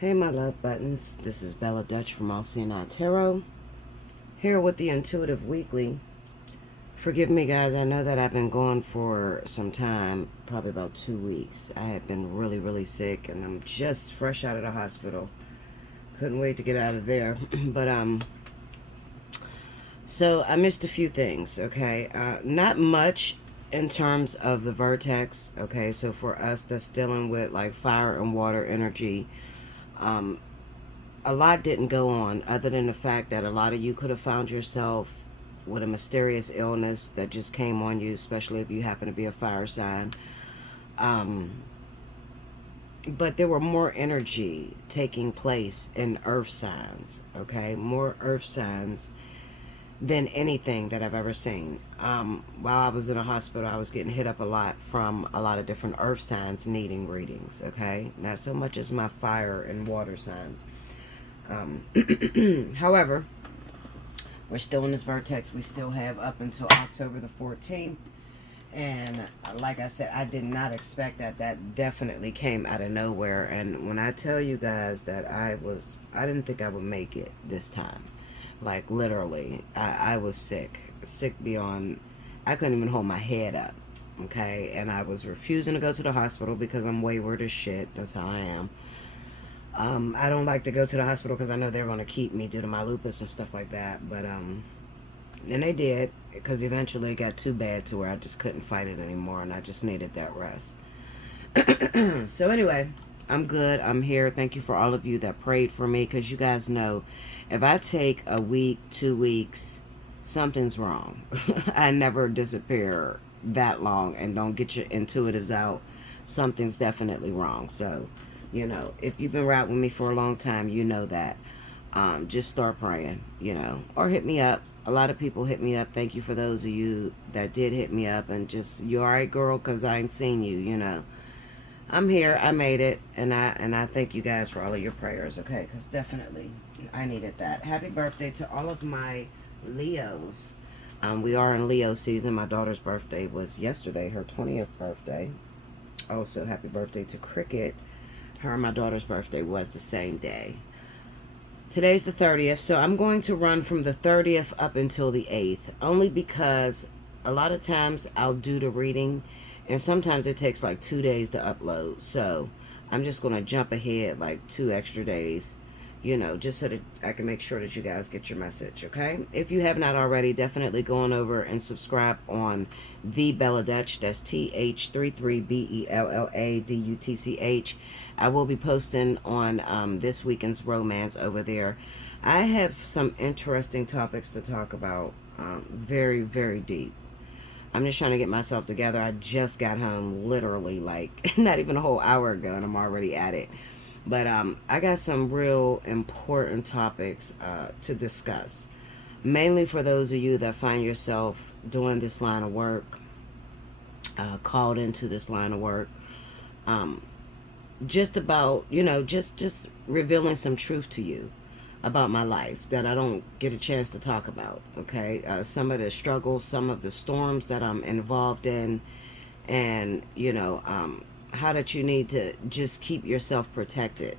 Hey my love buttons, this is Bella Dutch from Allseeingeyetarot, here with the Intuitive Weekly. Forgive me guys, I know that I've been gone for some time, probably about 2 weeks. I had been really sick and I'm just fresh out of the hospital. Couldn't wait to get out of there. But so I missed a few things, okay? Not much in terms of the vertex, okay? So for us that's dealing with like fire and water energy, um, a lot didn't go on other than the fact that a lot of you could have found yourself with a mysterious illness that just came on you, especially if you happen to be a fire sign. Um, but there were more energy taking place in earth signs, okay? More earth signs than anything that I've ever seen. While I was in a hospital, I was getting hit up a lot from a lot of different earth signs needing readings, okay? Not so much as my fire and water signs. However, we're still in this vertex. We still have up until October the 14th. And like I said, I did not expect that. That definitely came out of nowhere. And when I tell you guys that I didn't think I would make it this time. Like literally, I was sick. Sick beyond, I couldn't even hold my head up. Okay. And I was refusing to go to the hospital because I'm wayward as shit. That's how I am. I don't like to go to the hospital because I know they're going to keep me due to my lupus and stuff like that. But, and they did, because eventually it got too bad to where I just couldn't fight it anymore and I just needed that rest. So anyway, I'm good. I'm here. Thank you for all of you that prayed for me, because you guys know if I take a week, 2 weeks, something's wrong. I never disappear that long and don't get your intuitives out. Something's definitely wrong. So, you know, if you've been riding with me for a long time, you know that. Just start praying, you know, or hit me up. A lot of people hit me up. Thank you for those of you that did hit me up and just, you all right, girl? Because I ain't seen you, you know. I'm here. I made it, and I thank you guys for all of your prayers, okay? Because definitely I needed that. Happy birthday to all of my Leos. We are in Leo season. My daughter's birthday was yesterday, her 20th birthday. Also, happy birthday to Cricket. Her and my daughter's birthday was the same day. Today's the 30th, so I'm going to run from the 30th up until the 8th, only because a lot of times I'll do the reading, and sometimes it takes like 2 days to upload. So I'm just going to jump ahead like 2 extra days, you know, just so that I can make sure that you guys get your message, okay? If you have not already, definitely go on over and subscribe on The Bella Dutch. That's TH33BELLADUTCH. I will be posting on this weekend's romance over there. I have some interesting topics to talk about, very deep. I'm just trying to get myself together. I just got home literally like not even a whole hour ago and I'm already at it. But I got some real important topics to discuss. Mainly for those of you that find yourself doing this line of work, called into this line of work. Just about, you know, just revealing some truth to you about my life that I don't get a chance to talk about, okay? Some of the struggles, some of the storms that I'm involved in, and, you know, how that you need to just keep yourself protected,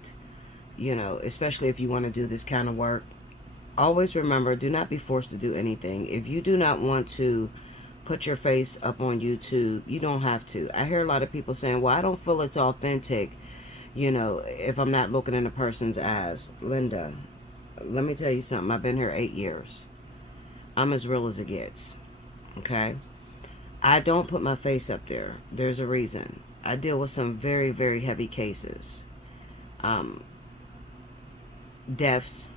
you know, especially if you want to do this kind of work. Always remember, do not be forced to do anything. If you do not want to put your face up on YouTube, you don't have to. I hear a lot of people saying, well, I don't feel it's authentic, you know, if I'm not looking in a person's eyes. Linda, let me tell you something. I've been here 8 years. I'm as real as it gets, okay? I don't put my face up there. There's a reason. I deal with some very heavy cases. Deaths,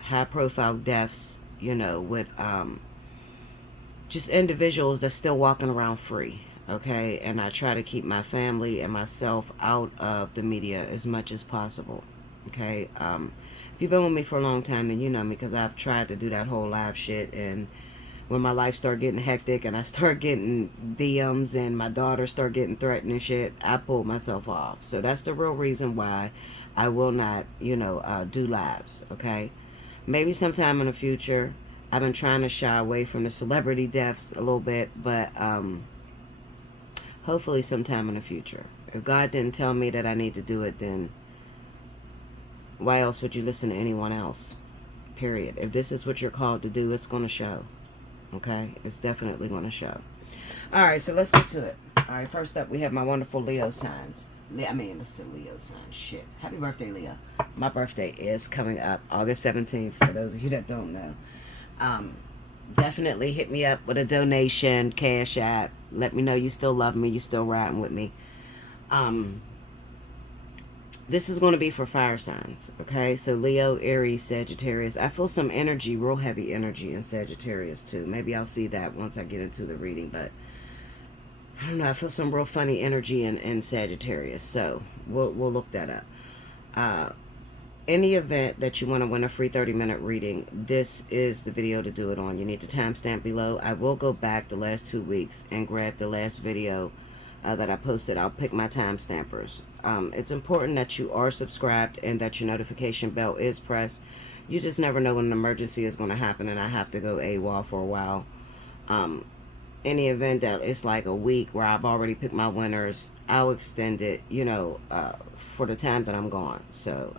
high profile deaths, you know, with just individuals that's still walking around free, okay? And I try to keep my family and myself out of the media as much as possible, okay? If you've been with me for a long time, then you know me, because I've tried to do that whole live shit, and when my life started getting hectic and I start getting DMs and my daughter start getting threatened and shit, I pulled myself off. So that's the real reason why I will not, you know, do lives, okay? Maybe sometime in the future. I've been trying to shy away from the celebrity deaths a little bit, but hopefully sometime in the future. If God didn't tell me that I need to do it, then Why else would you listen to anyone else? Period. If this is what you're called to do, it's going to show. Okay? It's definitely going to show. All right, so let's get to it. All right, first up, we have my wonderful Leo signs. It's a Leo sign. Shit. Happy birthday, Leo. My birthday is coming up August 17th, for those of you that don't know. Definitely hit me up with a donation, Cash App. Let me know you still love me, you still riding with me. This is going to be for fire signs, okay? So Leo, Aries, Sagittarius. I feel some energy, real heavy energy in Sagittarius too. Maybe I'll see that once I get into the reading, but I don't know. I feel some real funny energy in Sagittarius, so we'll look that up. Any event that you want to win a free 30-minute reading, this is the video to do it on. You need the timestamp below. I will go back the last 2 weeks and grab the last video that I posted. I'll pick my timestampers. It's important that you are subscribed and that your notification bell is pressed. You just never know when an emergency is going to happen and I have to go AWOL for a while. Any event that it's like a week where I've already picked my winners, I'll extend it, for the time that I'm gone. So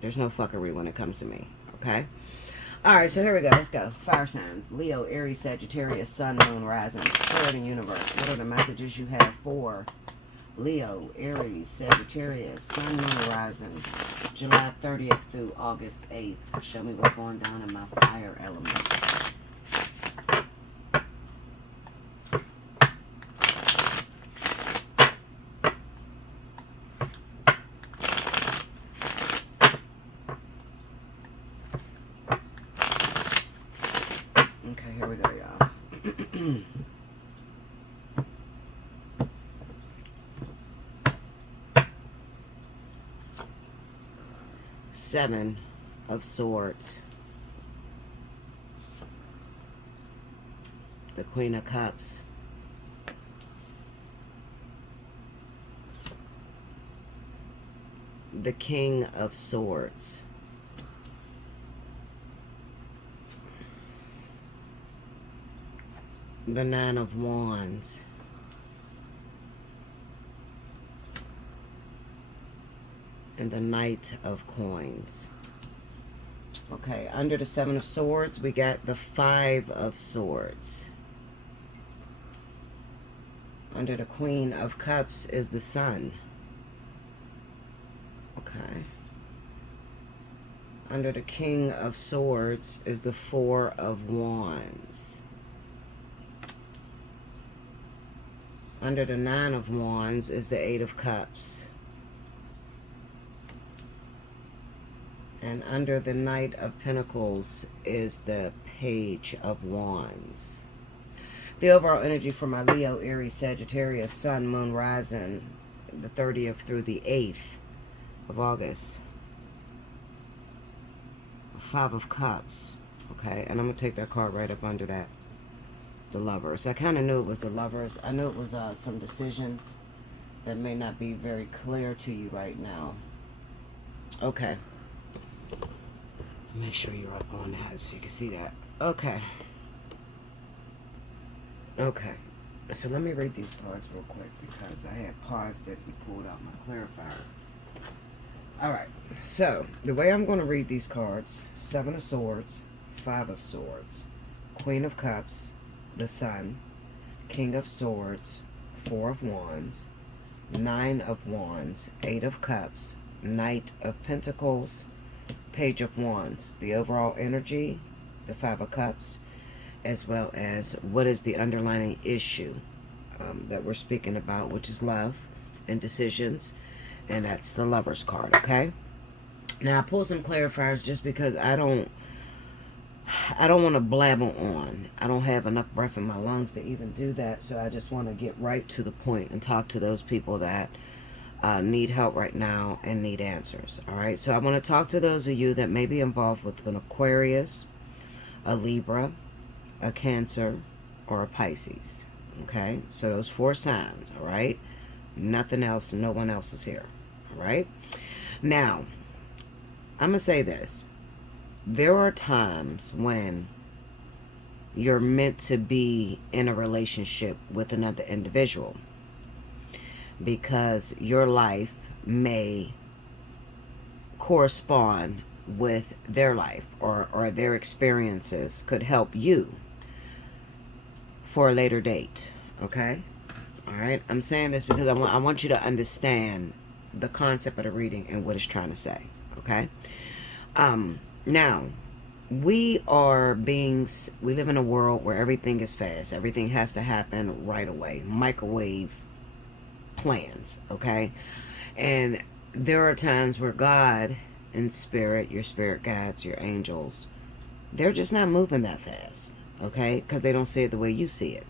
there's no fuckery when it comes to me, okay? All right, so here we go. Let's go. Fire signs. Leo, Aries, Sagittarius, Sun, Moon, Rising, Spirit, and Universe. What are the messages you have for Leo, Aries, Sagittarius, Sun, Moon, Rising, July 30th through August 8th? Show me what's going down in my fire element. Okay, here we go, y'all. Seven of Swords. The Queen of Cups. The King of Swords. The Nine of Wands. And the Knight of Coins. Okay, under the Seven of Swords, we got the Five of Swords. Under the Queen of Cups is the Sun. Okay. Under the King of Swords is the Four of Wands. Under the Nine of Wands is the Eight of Cups. And under the Knight of Pentacles is the Page of Wands. The overall energy for my Leo, Aries, Sagittarius, Sun, Moon, Rising, the 30th through the 8th of August. Five of Cups. Okay, and I'm going to take that card right up under that. The Lovers. I kind of knew it was the Lovers. I knew it was some decisions that may not be very clear to you right now. Okay. Make sure you're up on that so you can see that. Okay. Okay. So let me read these cards real quick because I had paused it and pulled out my clarifier. Alright. So, the way I'm going to read these cards, Seven of Swords, Five of Swords, Queen of Cups, the Sun, King of Swords, Four of Wands, Nine of Wands, Eight of Cups, Knight of Pentacles, Page of Wands. The overall energy, the Five of Cups, as well as what is the underlying issue that we're speaking about, which is love and decisions, and that's the Lovers card, okay? Now, I pulled some clarifiers just because I don't want to blabber on. I don't have enough breath in my lungs to even do that, so I just want to get right to the point and talk to those people that need help right now and need answers. All right, so I want to talk to those of you that may be involved with an Aquarius, a Libra, a Cancer, or a Pisces. Okay, so those four signs. All right, nothing else, no one else is here. All right, now I'm gonna say this. There are times when you're meant to be in a relationship with another individual because your life may correspond with their life, or their experiences could help you for a later date. Okay? All right? I'm saying this because I want you to understand the concept of the reading and what it's trying to say. Okay? Now, we are beings, we live in a world where everything is fast. Everything has to happen right away. Microwave plans, okay? And there are times where God and spirit, your spirit guides, your angels, they're just not moving that fast, okay? Because they don't see it the way you see it.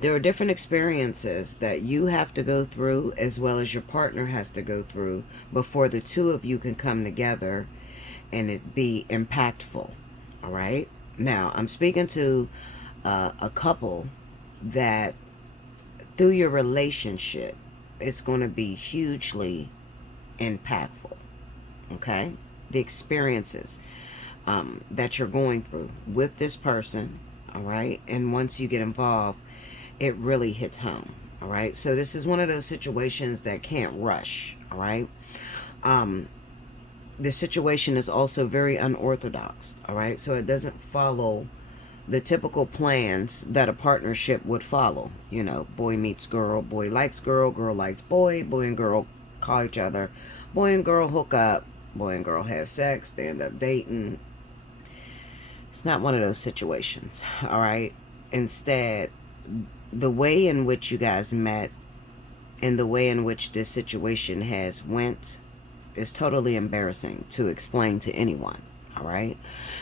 There are different experiences that you have to go through, as well as your partner has to go through, before the two of you can come together and it be impactful. All right? Now, I'm speaking to a couple that through your relationship, it's going to be hugely impactful. Okay? The experiences that you're going through with this person. All right? And once you get involved, it really hits home. All right? So this is one of those situations that can't rush. All right? The situation is also very unorthodox. All right? So it doesn't follow the typical plans that a partnership would follow. You know, boy meets girl, boy likes girl, girl likes boy, boy and girl call each other, boy and girl hook up, boy and girl have sex, they end up dating. It's not one of those situations. All right? Instead, the way in which you guys met and the way in which this situation has went is totally embarrassing to explain to anyone. All right?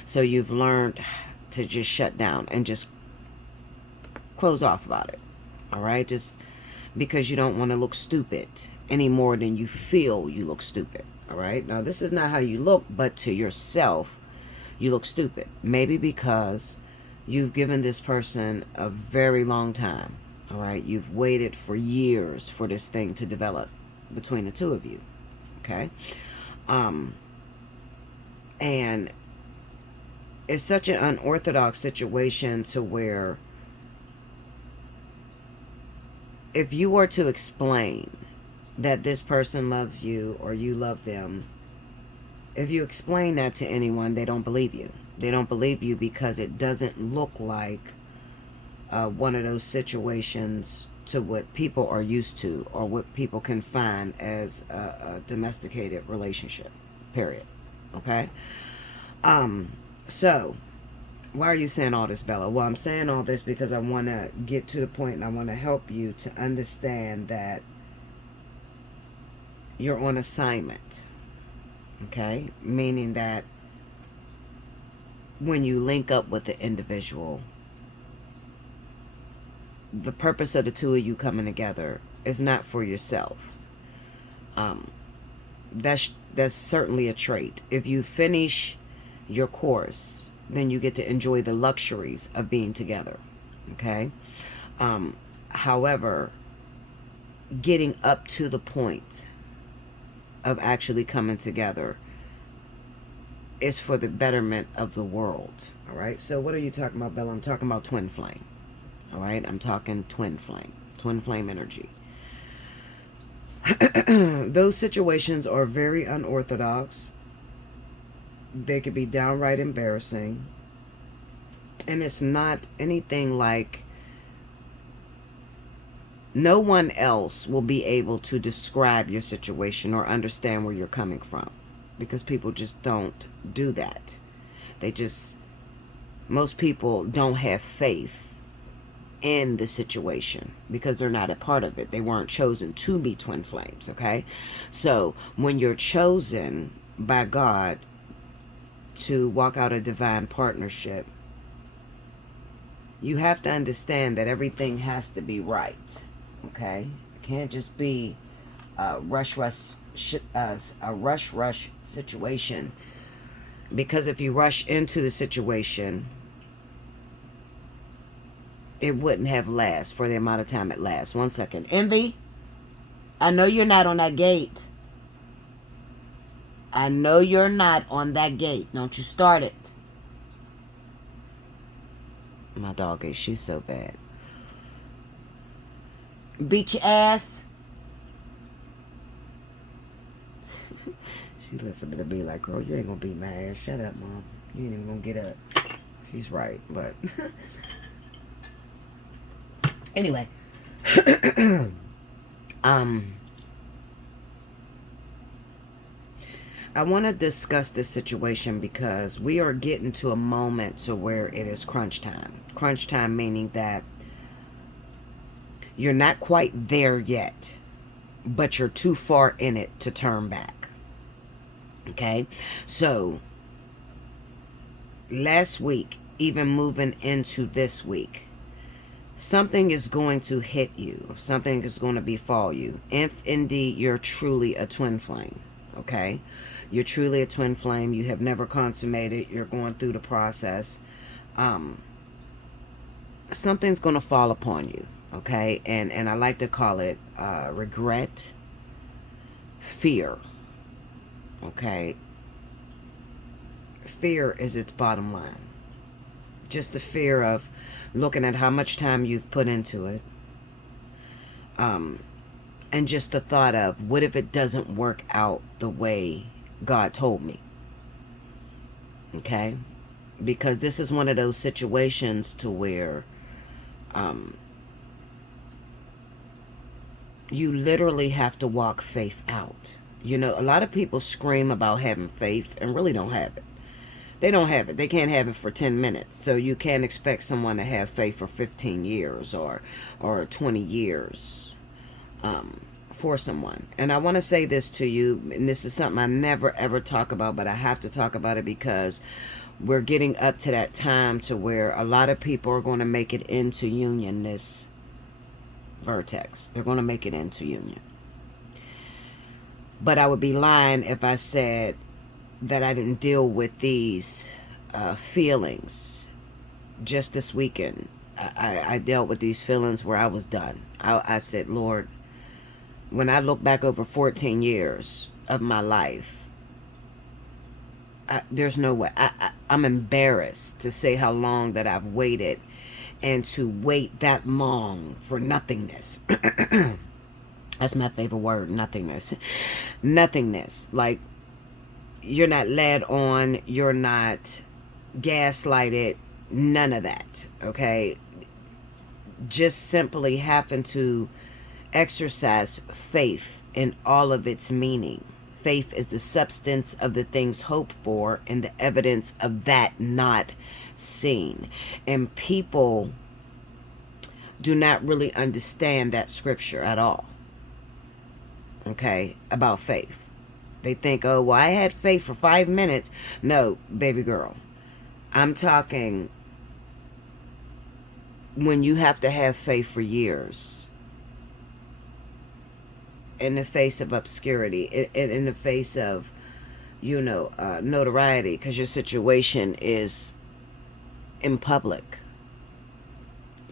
So you've learned to just shut down and just close off about it. All right? Just because you don't want to look stupid any more than you feel you look stupid. All right? Now, this is not how you look, but to yourself, you look stupid. Maybe because you've given this person a very long time. All right? You've waited for years for this thing to develop between the two of you. Okay? And it's such an unorthodox situation to where if you were to explain that this person loves you or you love them, if you explain that to anyone, they don't believe you. They don't believe you because it doesn't look like one of those situations to what people are used to or what people can find as a domesticated relationship, period. Okay? So, why are you saying all this, Bella? Well, I'm saying all this because I want to get to the point and I want to help you to understand that you're on assignment. Okay? Meaning that when you link up with the individual, the purpose of the two of you coming together is not for yourselves. That's certainly a trait. If you finish your course, then you get to enjoy the luxuries of being together. Okay? However, getting up to the point of actually coming together is for the betterment of the world. All right? So what are you talking about, Bella? I'm talking about twin flame. All right? I'm talking twin flame energy. Those situations are very unorthodox. They could be downright embarrassing. And it's not anything like, no one else will be able to describe your situation or understand where you're coming from, because people just don't do that. Most people don't have faith in the situation because they're not a part of it. They weren't chosen to be twin flames. Okay? So when you're chosen by God to walk out a divine partnership, you have to understand that everything has to be right. Okay? It can't just be a rush situation, because if you rush into the situation, it wouldn't have last for the amount of time it lasts. One second. Envy, I know you're not on that gate. I know you're not on that gate. Don't you start it. My dog is, she's so bad. Beat your ass. She listened to me like, girl, you ain't gonna be mad. Shut up, Mom. You ain't even gonna get up. She's right, but anyway. I want to discuss this situation because we are getting to a moment to where it is crunch time. Crunch time meaning that you're not quite there yet, but you're too far in it to turn back. Okay? So, last week, even moving into this week, something is going to hit you. Something is going to befall you. If indeed you're truly a twin flame. Okay? You're truly a twin flame. You have never consummated. You're going through the process. Something's going to fall upon you. Okay? And I like to call it regret, fear. Okay? Fear is its bottom line. Just the fear of looking at how much time you've put into it. And just the thought of, what if it doesn't work out the way God told me? Okay? Because this is one of those situations to where you literally have to walk faith out. You know, a lot of people scream about having faith and really don't have it. They don't have it. They can't have it for 10 minutes. So you can't expect someone to have faith for 15 years or 20 years for someone. And I want to say this to you, and this is something I never ever talk about, but I have to talk about it because we're getting up to that time to where a lot of people are going to make it into union this vertex. They're going to make it into union. But I would be lying if I said that I didn't deal with these feelings. Just this weekend, I dealt with these feelings where I was done. I said, Lord, when I look back over 14 years of my life, there's no way. I'm embarrassed to say how long that I've waited, and to wait that long for nothingness. That's my favorite word, nothingness. Nothingness. Like, you're not led on, you're not gaslighted, none of that, okay? Just simply having to exercise faith in all of its meaning. Faith is the substance of the things hoped for and the evidence of that not seen. And people do not really understand that scripture at all, okay, about faith. They think, oh, well, I had faith for 5 minutes. No, baby girl. I'm talking when you have to have faith for years. In the face of obscurity. In the face of, you know, notoriety. Because your situation is in public.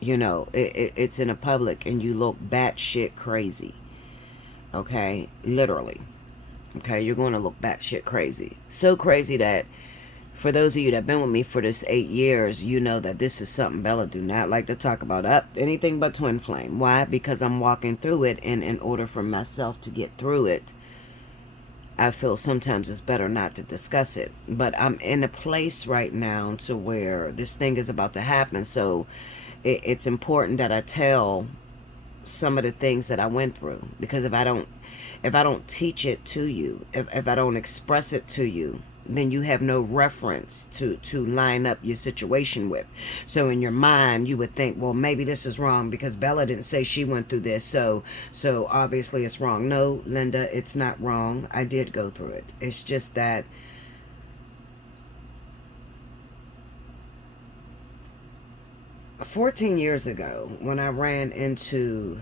You know, it's in a public. And you look batshit crazy. Okay? Literally. Okay, you're going to look batshit crazy. So crazy that for those of you that have been with me for this 8 years, you know that this is something Bella do not like to talk about. Anything but twin flame. Why? Because I'm walking through it, and in order for myself to get through it, I feel sometimes it's better not to discuss it. But I'm in a place right now to where this thing is about to happen. So it's important that I tell some of the things that I went through. Because if I don't teach it to you, if I don't express it to you, then you have no reference to line up your situation with. So in your mind, you would think, well, maybe this is wrong because Bella didn't say she went through this, so obviously it's wrong. No, Linda, it's not wrong. I did go through it. It's just that $14 years ago, when I ran into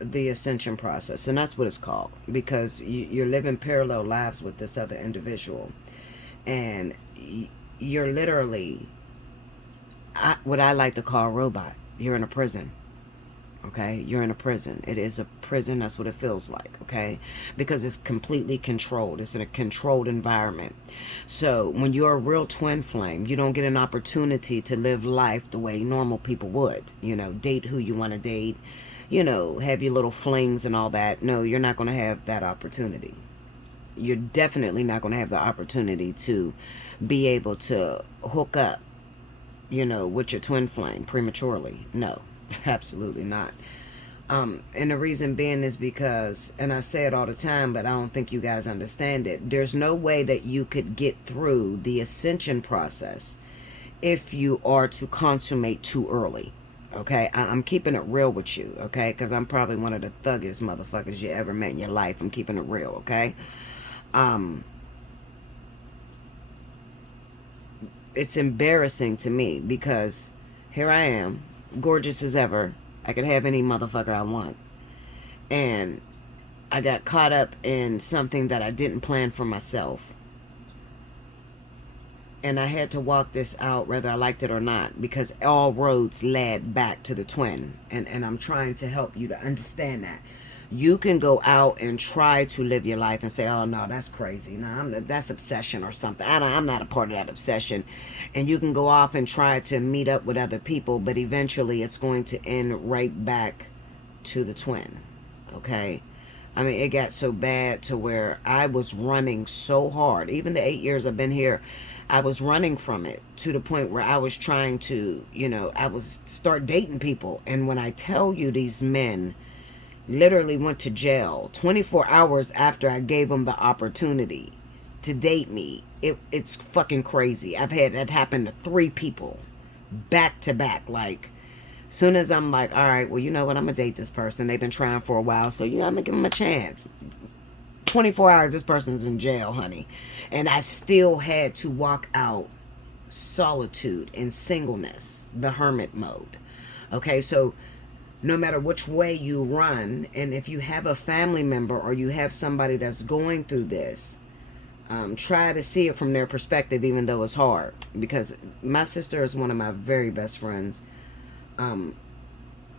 the ascension process, and that's what it's called, because you're living parallel lives with this other individual, and you're literally what I like to call a robot. You're in a prison. Okay, you're in a prison. It is a prison. That's what it feels like. Okay, because it's completely controlled. It's in a controlled environment. So when you're a real twin flame, you don't get an opportunity to live life the way normal people would. You know, date who you want to date, you know, have your little flings and all that. No, you're not going to have that opportunity. you're definitely not going to have the opportunity to be able to hook up, you know, with your twin flame prematurely. No, absolutely not. And the reason being is because, and I say it all the time, but I don't think you guys understand it. There's no way that you could get through the ascension process if you are to consummate too early. Okay, I'm keeping it real with you, okay, because I'm probably one of the thuggiest motherfuckers you ever met in your life. I'm keeping it real, okay. It's embarrassing to me because here I am, gorgeous as ever. I could have any motherfucker I want, and I got caught up in something that I didn't plan for myself. And I had to walk this out whether I liked it or not, because all roads led back to the twin. And I'm trying to help you to understand that. You can go out and try to live your life and say, oh no, that's crazy. No, that's obsession or something. I'm not a part of that obsession. And you can go off and try to meet up with other people, but eventually it's going to end right back to the twin. Okay? I mean, it got so bad to where I was running so hard. Even the 8 years I've been here, I was running from it to the point where I was trying to, you know, I was start dating people. And when I tell you, these men literally went to jail 24 hours after I gave them the opportunity to date me. It's fucking crazy. I've had that happen to 3 people back to back. Like, soon as I'm like, all right, well, you know what, I'm gonna date this person. They've been trying for a while, so yeah, I'm gonna give them a chance. 24 hours, this person's in jail, honey. And I still had to walk out solitude and singleness, the hermit mode. Okay, so no matter which way you run, and if you have a family member or you have somebody that's going through this, try to see it from their perspective, even though it's hard. Because my sister is one of my very best friends. I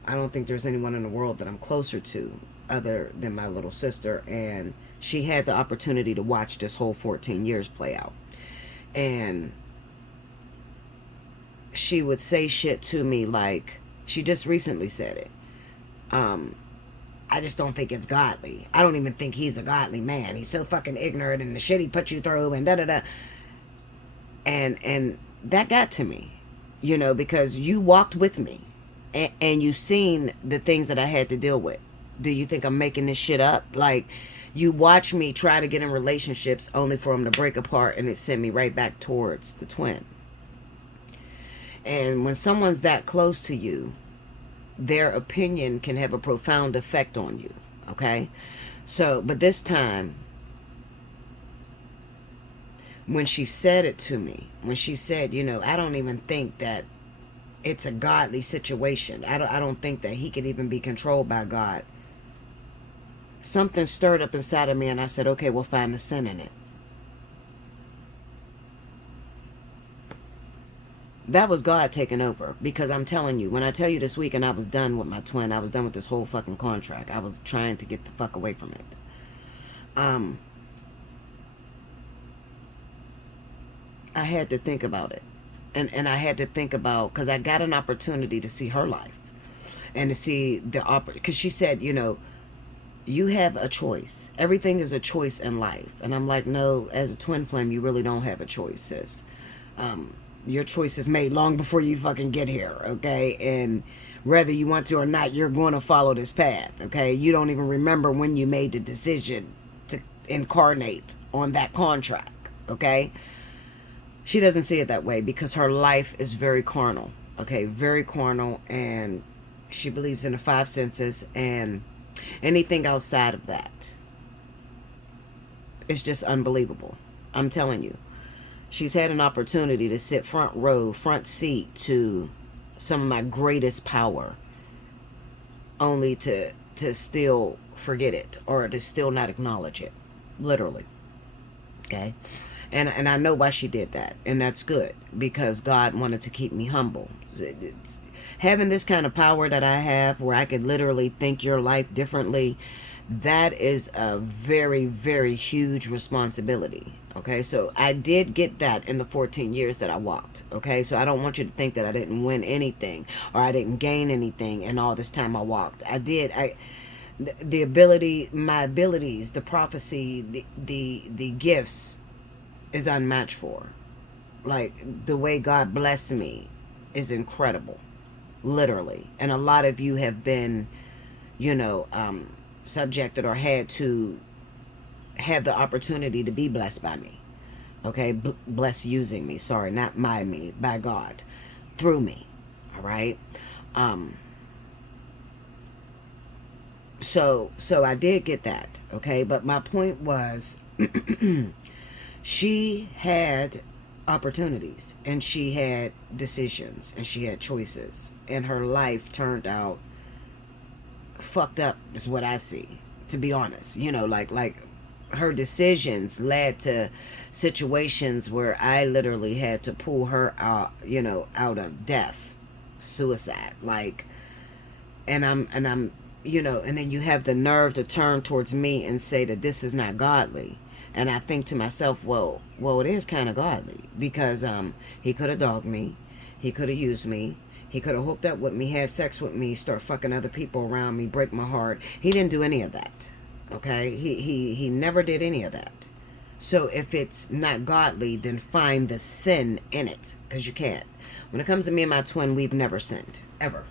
don't think there's anyone in the world that I'm closer to other than my little sister, and she had the opportunity to watch this whole 14 years play out. And she would say shit to me like, she just recently said it. I just don't think it's godly. I don't even think he's a godly man. He's so fucking ignorant, and the shit he put you through, and da-da-da. And that got to me, you know, because you walked with me, and you seen the things that I had to deal with. Do you think I'm making this shit up? Like, you watch me try to get in relationships only for them to break apart, and it sent me right back towards the twin. And when someone's that close to you, their opinion can have a profound effect on you. Okay? So, but this time, when she said it to me, when she said, you know, I don't even think that it's a godly situation. I don't think that he could even be controlled by God. Something stirred up inside of me, and I said, okay, we'll find the sin in it. That was God taking over. Because I'm telling you, when I tell you this weekend I was done with my twin, I was done with this whole fucking contract. I was trying to get the fuck away from it. I had to think about it. And I had to think about, because I got an opportunity to see her life. And to see the because she said, you know, you have a choice. Everything is a choice in life. And I'm like, no, as a twin flame, you really don't have a choice, sis. Your choice is made long before you fucking get here, okay? And whether you want to or not, you're going to follow this path, okay? You don't even remember when you made the decision to incarnate on that contract, okay? She doesn't see it that way because her life is very carnal, okay? Very carnal, and she believes in the 5 senses, and anything outside of that is just unbelievable. I'm telling you. She's had an opportunity to sit front row, front seat to some of my greatest power, only to still forget it or to still not acknowledge it, literally. Okay? And I know why she did that, and that's good, because God wanted to keep me humble. Having this kind of power that I have, where I could literally think your life differently, that is a very, very huge responsibility. Okay, so I did get that in the 14 years that I walked. Okay, so I don't want you to think that I didn't win anything or I didn't gain anything in all this time I walked. I did. the ability, my abilities, the prophecy, the gifts is unmatched for. Like, the way God blessed me is incredible, literally. And a lot of you have been, you know, subjected or had to have the opportunity to be blessed by me. Okay, blessed using me. Sorry, not by me, by God, through me. All right. So I did get that. Okay, but my point was, she had opportunities and she had decisions and she had choices, and her life turned out fucked up is what I see, to be honest. You know, like her decisions led to situations where I literally had to pull her out, you know, out of death, suicide, like. And I'm you know, and then you have the nerve to turn towards me and say that this is not godly. And I think to myself, well, it is kind of godly, because he could have dogged me, he could have used me, he could have hooked up with me, had sex with me, start fucking other people around me, break my heart. He didn't do any of that. Okay, he never did any of that. So if it's not godly, then find the sin in it, because you can't. When it comes to me and my twin, we've never sinned, ever.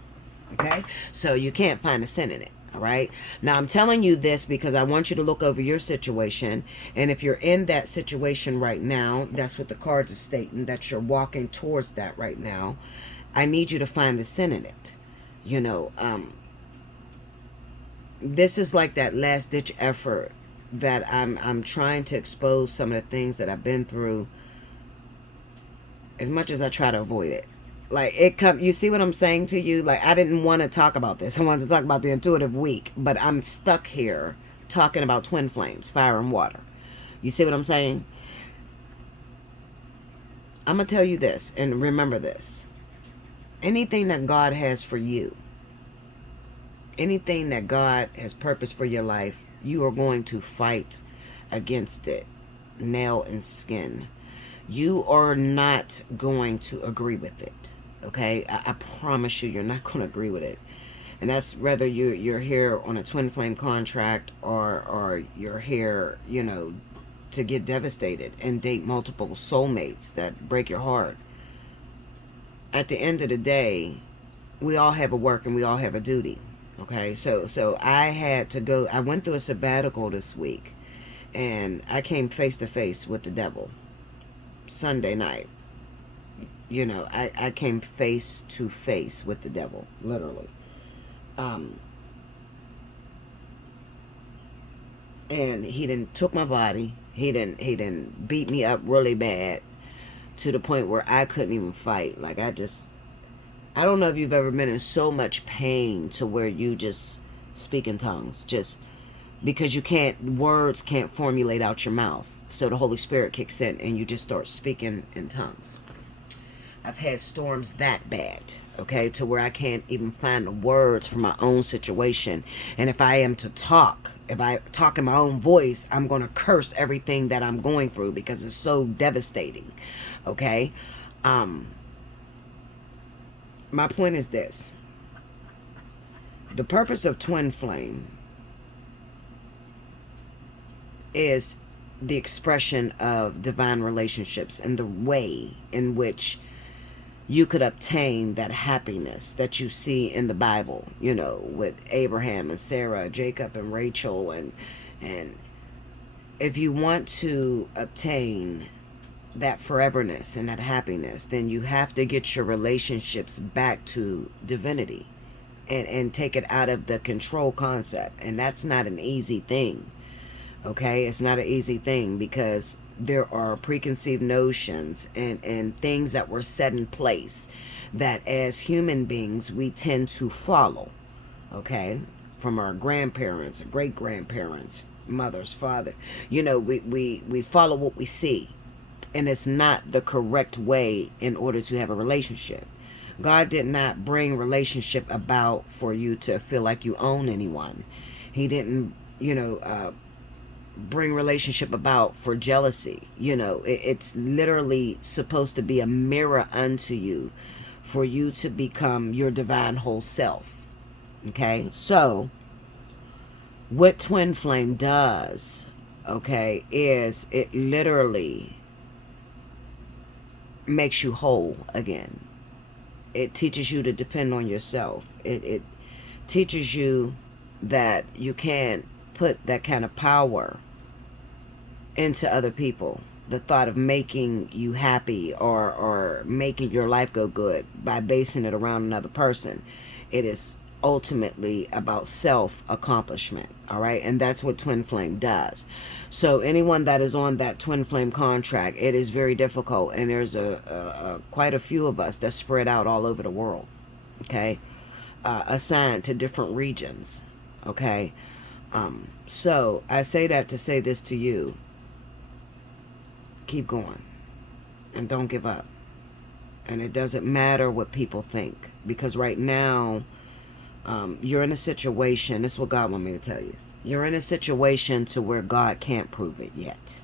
Okay, so you can't find a sin in it. All right, now I'm telling you this because I want you to look over your situation, and if you're in that situation right now, that's what the cards are stating, that you're walking towards that right now. I need you to find the sin in it. You know, this is like that last ditch effort that I'm trying to expose some of the things that I've been through, as much as I try to avoid it. Like, you see what I'm saying to you? Like, I didn't want to talk about this. I wanted to talk about the intuitive week, but I'm stuck here talking about twin flames, fire and water. You see what I'm saying? I'm going to tell you this, and remember this. Anything that God has for you, anything that God has purpose for your life, you are going to fight against it, nail and skin. You are not going to agree with it. Okay, I promise you, you're not going to agree with it. And that's whether you're here on a twin flame contract, or you're here, you know, to get devastated and date multiple soulmates that break your heart. At the end of the day, we all have a work and we all have a duty. Okay, so I had to go. I went through a sabbatical this week, and I came face to face with the devil Sunday night. You know, I came face to face with the devil, literally. And he didn't took my body. He didn't beat me up really bad to the point where I couldn't even fight. Like, I don't know if you've ever been in so much pain to where you just speak in tongues, just because words can't formulate out your mouth. So the Holy Spirit kicks in and you just start speaking in tongues. I've had storms that bad, okay, to where I can't even find the words for my own situation. And if I am to talk, if I talk in my own voice, I'm going to curse everything that I'm going through because it's so devastating, okay? My point is this. The purpose of twin flame is the expression of divine relationships and the way in which you could obtain that happiness that you see in the Bible, you know, with Abraham and Sarah, Jacob and Rachel, and if you want to obtain that foreverness and that happiness, then you have to get your relationships back to divinity and take it out of the control concept. And that's not an easy thing. Okay, it's not an easy thing, because there are preconceived notions and things that were set in place that as human beings we tend to follow, okay, from our grandparents, great grandparents, mothers, father. You know, we follow what we see, and it's not the correct way in order to have a relationship. God did not bring relationship about for you to feel like you own anyone. He didn't, you know, bring relationship about for jealousy. You know, it's literally supposed to be a mirror unto you for you to become your divine whole self. Okay, so What twin flame does, okay, is it literally makes you whole again. It teaches you to depend on yourself. It teaches you that you can't put that kind of power into other people. The thought of making you happy or making your life go good by basing it around another person. It is ultimately about self-accomplishment, all right? And that's what twin flame does. So anyone that is on that twin flame contract, it is very difficult, and there's quite a few of us that spread out all over the world, okay? Assigned to different regions, okay? So I say that to say this to you: keep going and don't give up. And it doesn't matter what people think, because right now you're in a situation, this is what God wants me to tell you, you're in a situation to where God can't prove it yet.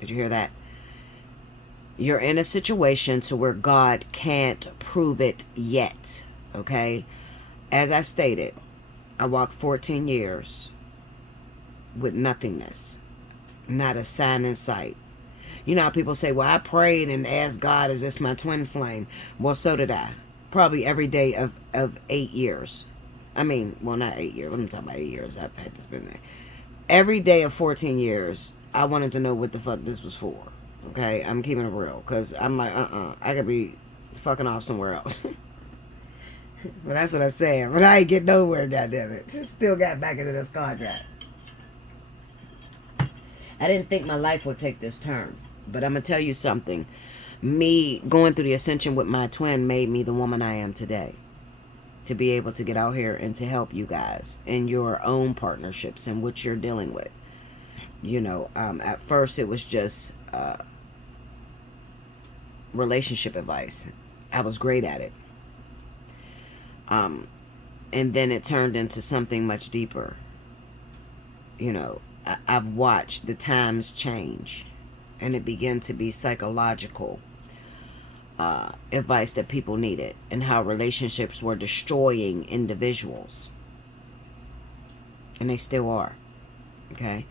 Did you hear that? You're in a situation to where God can't prove it yet, okay? As I stated, I walked 14 years with nothingness, not a sign in sight. You know how people say, well, I prayed and asked God, is this my twin flame? Well, so did I. Probably every day of 8 years. I mean, well, not 8 years. Let me talk about 8 years. I've had to spend that. Every day of 14 years, I wanted to know what the fuck this was for. Okay? I'm keeping it real. Because I'm like, I could be fucking off somewhere else. But that's what I said. But I ain't get nowhere, goddammit. Still got back into this contract. I didn't think my life would take this turn. But I'm going to tell you something. Me going through the ascension with my twin made me the woman I am today. To be able to get out here and to help you guys in your own partnerships and what you're dealing with. You know, at first it was just relationship advice. I was great at it. And then it turned into something much deeper. You know, I've watched the times change, and it began to be psychological advice that people needed, and how relationships were destroying individuals, and they still are. Okay.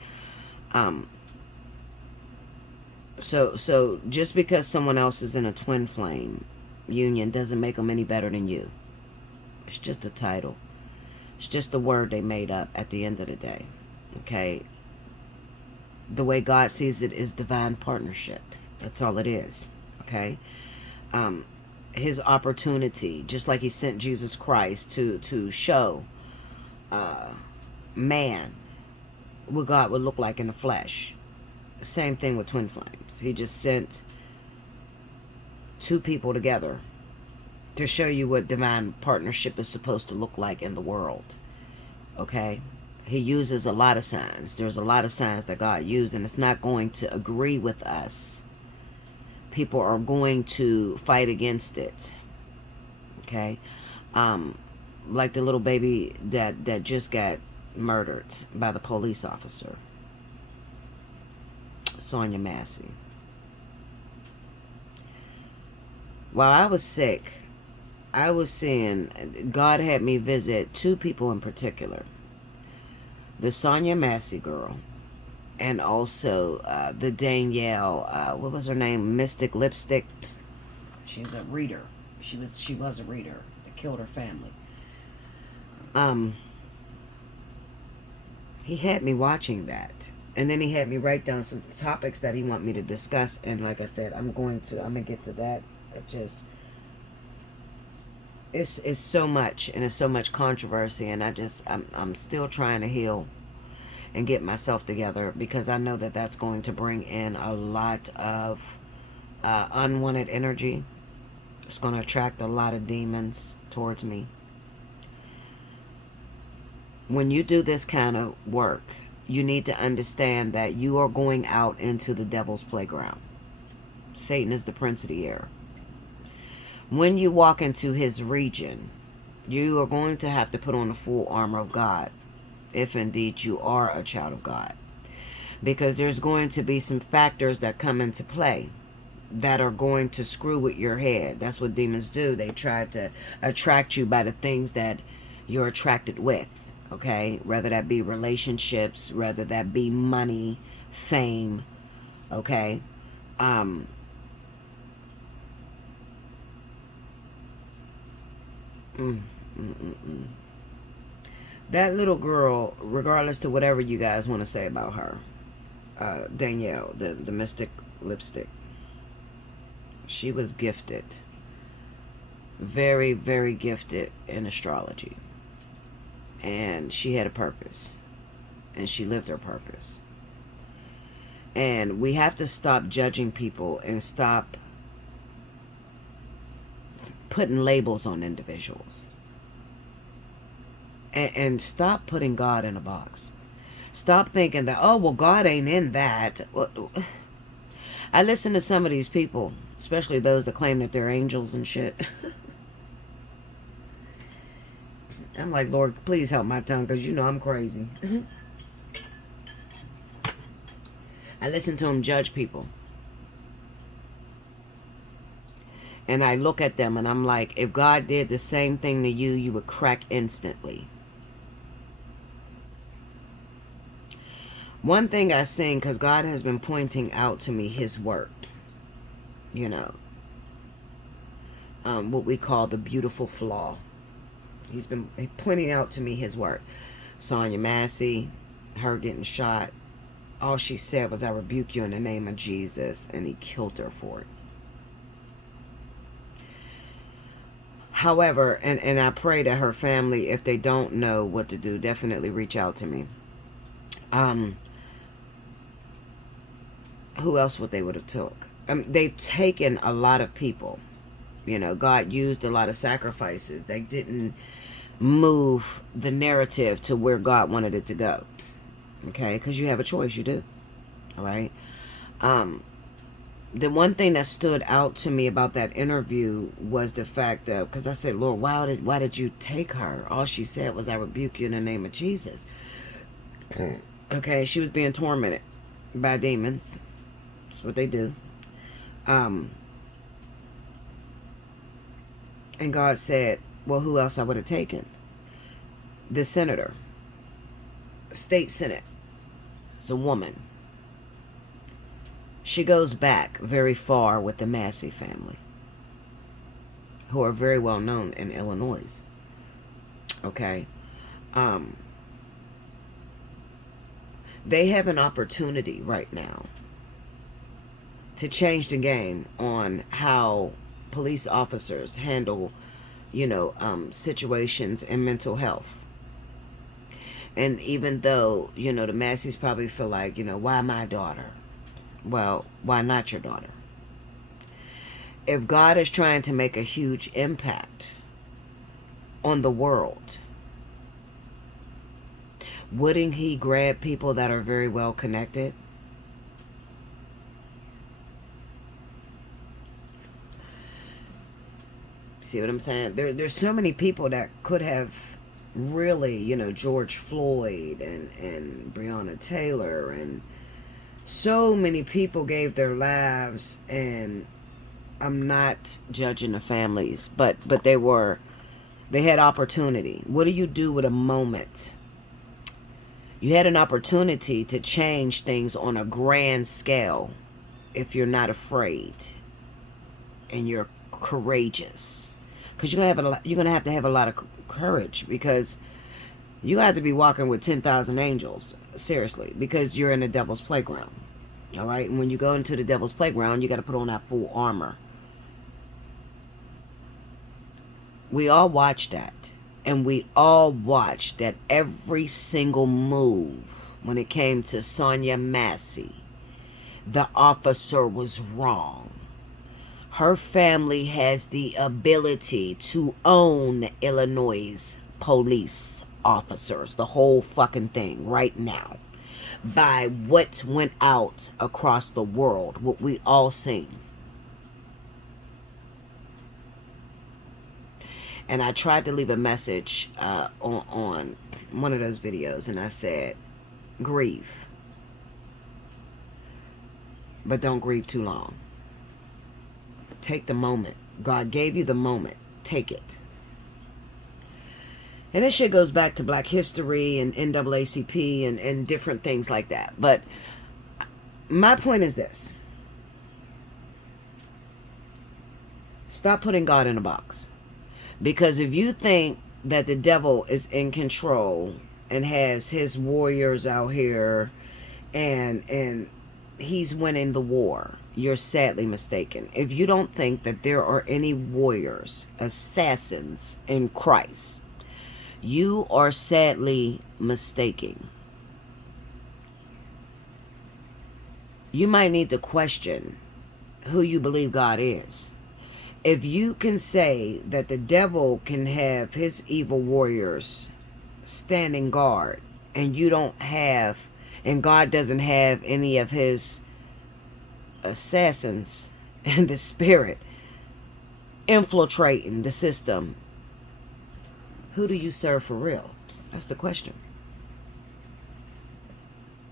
So just because someone else is in a twin flame union doesn't make them any better than you. It's just a title. It's just a word they made up at the end of the day. Okay. The way God sees it is divine partnership. That's all it is. Okay. His opportunity, just like he sent Jesus Christ to show man what God would look like in the flesh. Same thing with twin flames. He just sent two people together to show you what divine partnership is supposed to look like in the world. Okay? He uses a lot of signs. There's a lot of signs that God used, and it's not going to agree with us. People are going to fight against it. Okay? Like the little baby that just got murdered by the police officer. Sonia Massey. While I was sick, I was seeing, God had me visit two people in particular. The Sonia Massey girl, and also the Danielle, what was her name? Mystic Lipstick. She's a reader. She was a reader. That killed her family. He had me watching that. And then he had me write down some topics that he want me to discuss. And like I said, I'm gonna get to that. It just, it's so much, and it's so much controversy, and I'm still trying to heal and get myself together, because I know that that's going to bring in a lot of unwanted energy. It's going to attract a lot of demons towards me. When you do this kind of work, you need to understand that you are going out into the devil's playground. Satan is the prince of the air. When you walk into his region, you are going to have to put on the full armor of God, if indeed you are a child of God. Because there's going to be some factors that come into play that are going to screw with your head. That's what demons do. They try to attract you by the things that you're attracted with. Okay, whether that be relationships, whether that be money, fame. Okay, um, mm, mm, mm, mm. That little girl, regardless to whatever you guys want to say about her, Danielle, the mystic lipstick, she was gifted, very, very gifted in astrology, and she had a purpose, and she lived her purpose. And we have to stop judging people and stop putting labels on individuals, and stop putting God in a box. Stop thinking that, oh, well, God ain't in that. I listen to some of these people, especially those that claim that they're angels and shit. I'm like, Lord, please help my tongue, because you know I'm crazy. I listen to them judge people. And I look at them and I'm like, if God did the same thing to you, you would crack instantly. One thing I sing, because God has been pointing out to me his work. You know, what we call the beautiful flaw. He's been pointing out to me his work. Sonya Massey, her getting shot. All she said was, I rebuke you in the name of Jesus. And he killed her for it. However, and I pray that her family, if they don't know what to do, definitely reach out to me. Who else would they would have took? They've taken a lot of people. You know, God used a lot of sacrifices. They didn't move the narrative to where God wanted it to go. Okay? Because you have a choice. You do. All right? The one thing that stood out to me about that interview was the fact that, because I said, Lord, why did you take her? All she said was, I rebuke you in the name of Jesus. Okay? She was being tormented by demons. That's what they do. And God said, well, who else I would have taken? The senator. State Senate. It's a woman. She goes back very far with the Massey family, who are very well known in Illinois. Okay? They have an opportunity right now to change the game on how police officers handle, you know, situations in mental health. And even though, you know, the Masseys probably feel like, you know, why my daughter? Well, why not your daughter? If God is trying to make a huge impact on the world, wouldn't he grab people that are very well connected? See what I'm saying? There's so many people that could have really, you know, George Floyd and Breonna Taylor, and so many people gave their lives, and I'm not judging the families, but they had opportunity. What do you do with a moment? You had an opportunity to change things on a grand scale if you're not afraid and you're courageous. Because you're gonna have to have a lot of courage, because you have to be walking with 10,000 angels, seriously, because you're in the devil's playground. All right, and when you go into the devil's playground, you got to put on that full armor. We all watched that, and we all watched that every single move when it came to Sonya Massey, the officer was wrong. Her family has the ability to own Illinois police officers, the whole fucking thing right now, by what went out across the world, what we all seen. And I tried to leave a message on one of those videos, and I said, grieve, but don't grieve too long. Take the moment. God gave you the moment. Take it. And this shit goes back to Black History and NAACP and different things like that. But my point is this. Stop putting God in a box. Because if you think that the devil is in control and has his warriors out here and he's winning the war, you're sadly mistaken. If you don't think that there are any warriors, assassins in Christ, you are sadly mistaken. You might need to question who you believe God is. If you can say that the devil can have his evil warriors standing guard, and you don't have, and God doesn't have any of his assassins in the spirit infiltrating the system, who do you serve for real? That's the question.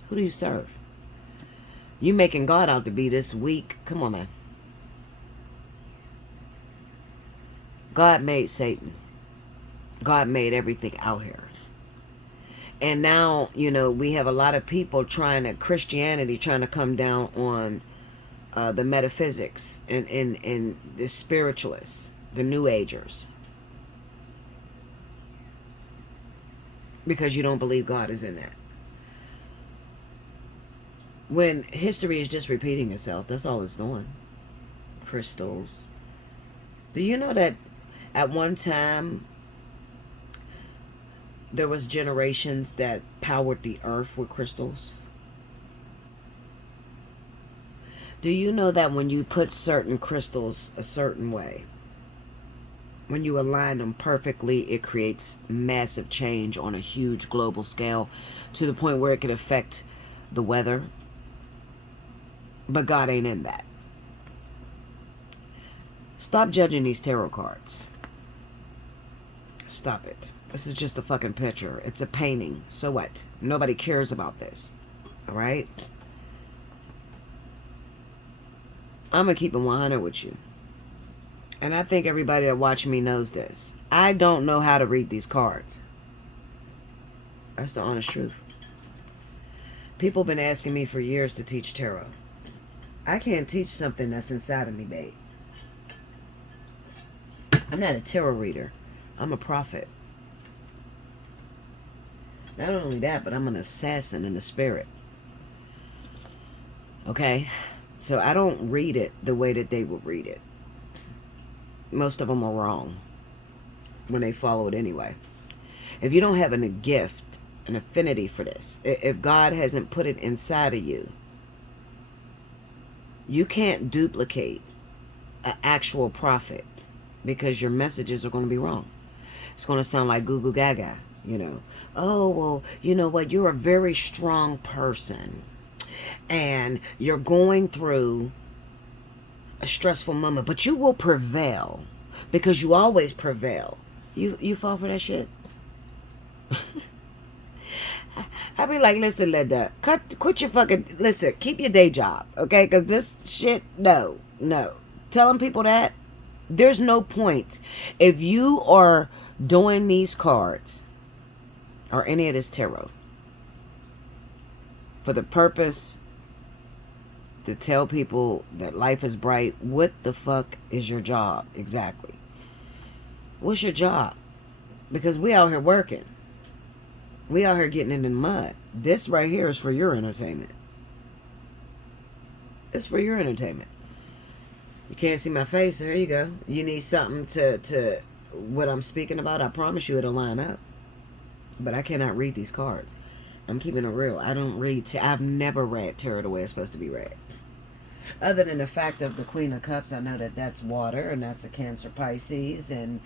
Who do you serve? You making God out to be this weak? Come on, man. God made Satan. God made everything out here. And now, you know, we have a lot of people Christianity trying to come down on the metaphysics and the spiritualists, the New Agers. Because you don't believe God is in that. When history is just repeating itself, that's all it's doing. Crystals. Do you know that at one time there was generations that powered the earth with crystals? Do you know that when you put certain crystals a certain way, when you align them perfectly, it creates massive change on a huge global scale to the point where it could affect the weather? But God ain't in that. Stop judging these tarot cards. Stop it. This is just a fucking picture. It's a painting. So what? Nobody cares about this. Alright? I'm going to keep it 100 with you. And I think everybody that watches me knows this. I don't know how to read these cards. That's the honest truth. People have been asking me for years to teach tarot. I can't teach something that's inside of me, babe. I'm not a tarot reader. I'm a prophet. Not only that, but I'm an assassin in the spirit. Okay? So I don't read it the way that they would read it. Most of them are wrong when they follow it anyway. If you don't have a gift, an affinity for this, if God hasn't put it inside of you, you can't duplicate an actual prophet, because your messages are going to be wrong. It's going to sound like goo goo gaga, you know. Oh, well, you know what? You're a very strong person, and you're going through a stressful moment, but you will prevail, because you always prevail. You fall for that shit? I be like, listen, Linda, quit your fucking, listen, keep your day job, okay? Because this shit, no. Telling people that, there's no point. If you are doing these cards or any of this tarot for the purpose to tell people that life is bright, what the fuck is your job exactly? What's your job? Because we out here working. We out here getting in the mud. This right here is for your entertainment. It's for your entertainment. You can't see my face. There you go. You need something to what I'm speaking about. I promise you it'll line up. But I cannot read these cards. I'm keeping it real. I don't read. I've never read tarot the way it's supposed to be read. Other than the fact of the Queen of Cups, I know that that's water, and that's a Cancer, Pisces, and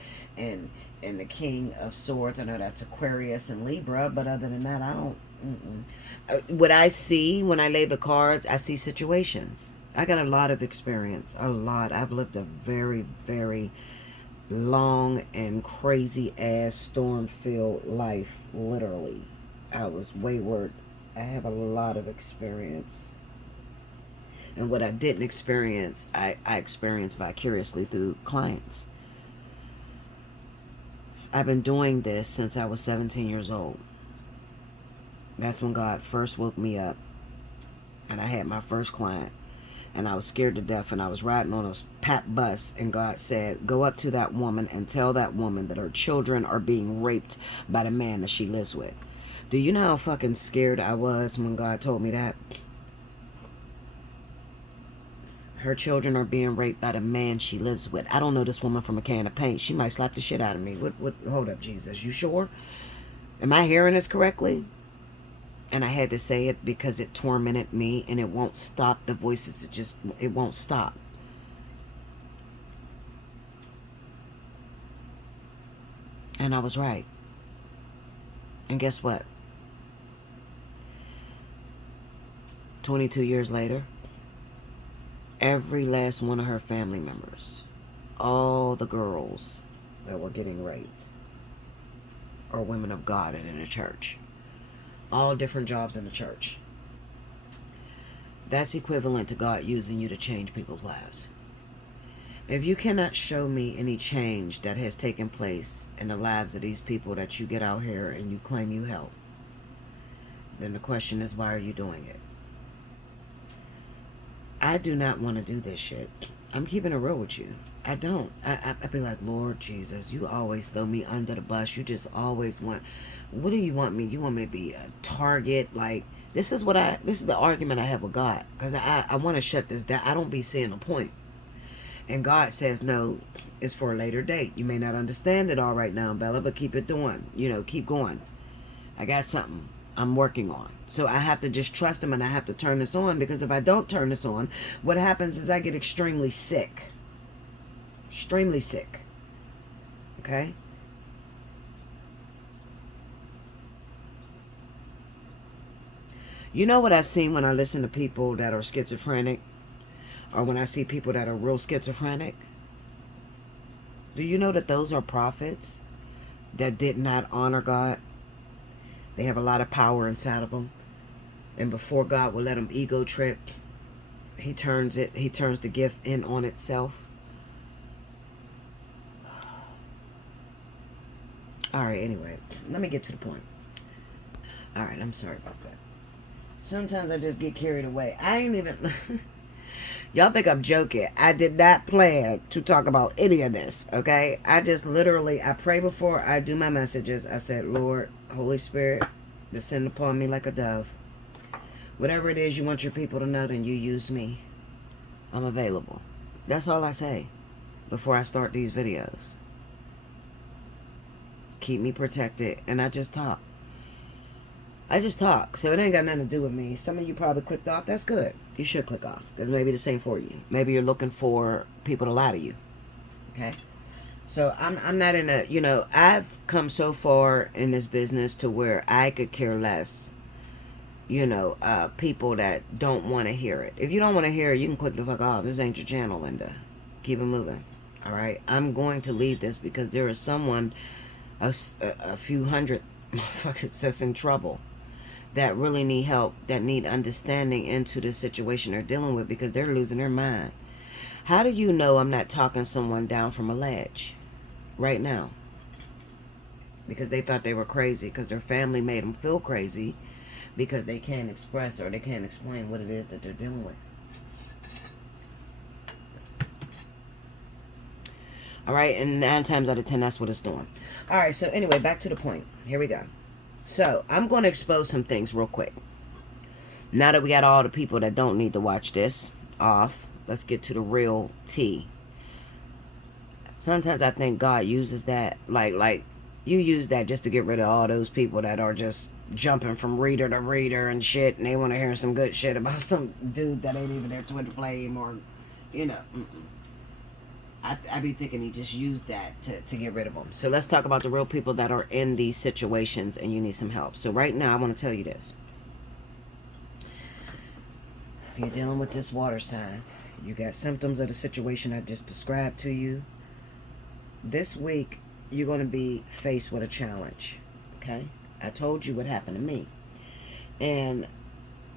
the King of Swords, I know that's Aquarius and Libra. But other than that, I don't. What I see when I lay the cards, I see situations. I got a lot of experience. A lot. I've lived a very, very long and crazy ass storm-filled life. Literally, I was wayward. I have a lot of experience. And what I didn't experience, I experienced vicariously through clients. I've been doing this since I was 17 years old. That's when God first woke me up. And I had my first client. And I was scared to death. And I was riding on a PAP bus. And God said, go up to that woman and tell that woman that her children are being raped by the man that she lives with. Do you know how fucking scared I was when God told me that? Her children are being raped by the man she lives with. I don't know this woman from a can of paint. She might slap the shit out of me. Hold up, Jesus. You sure? Am I hearing this correctly? And I had to say it because it tormented me, and it won't stop. The voices, it won't stop. And I was right. And guess what? 22 years later, every last one of her family members, all the girls that were getting raped, are women of God and in the church. All different jobs in the church. That's equivalent to God using you to change people's lives. If you cannot show me any change that has taken place in the lives of these people that you get out here and you claim you help, then the question is, why are you doing it? I do not want to do this shit. I'm keeping it real with you. I don't. I'd be like, Lord Jesus, you always throw me under the bus. You just always want, what do you want me? You want me to be a target? Like, this is the argument I have with God. Because I want to shut this down. I don't be seeing the point. And God says, no, it's for a later date. You may not understand it all right now, Bella, but keep it doing. Keep going. I got something I'm working on. So I have to just trust him, and I have to turn this on, because if I don't turn this on, what happens is I get extremely sick. Extremely sick. Okay? You know what I've seen when I listen to people that are schizophrenic, or when I see people that are real schizophrenic? Do you know that those are prophets that did not honor God? They have a lot of power inside of them. And before God will let them ego trip, he turns the gift in on itself. All right, anyway, let me get to the point. All right, I'm sorry about that. Sometimes I just get carried away. I ain't even... Y'all think I'm joking. I did not plan to talk about any of this, okay? I just literally, I pray before I do my messages. I said, Lord, Holy Spirit, descend upon me like a dove. Whatever it is you want your people to know, then you use me. I'm available. That's all I say before I start these videos. Keep me protected. And I just talk. So it ain't got nothing to do with me. Some of you probably clicked off. That's good. You should click off. That's maybe the same for you. Maybe you're looking for people to lie to you. Okay? So I'm not in a, I've come so far in this business to where I could care less, people that don't want to hear it. If you don't want to hear it, you can click the fuck off. This ain't your channel, Linda. Keep it moving. All right? I'm going to leave this because there is someone, a few hundred motherfuckers that's in trouble, that really need help, that need understanding into the situation they're dealing with, because they're losing their mind. How do you know I'm not talking someone down from a ledge right now? Because they thought they were crazy, because their family made them feel crazy, because they can't express or they can't explain what it is that they're dealing with. All right, and 9 times out of 10, that's what it's doing. All right, so anyway, back to the point. Here we go. So, I'm going to expose some things real quick. Now that we got all the people that don't need to watch this off, let's get to the real tea. Sometimes I think God uses that, like you use that just to get rid of all those people that are just jumping from reader to reader and shit, and they want to hear some good shit about some dude that ain't even their twin flame, or, I be thinking he just used that to get rid of them. So let's talk about the real people that are in these situations and you need some help. So right now I want to tell you this. If you're dealing with this water sign, you got symptoms of the situation I just described to you, this week you're going to be faced with a challenge. Okay? I told you what happened to me. And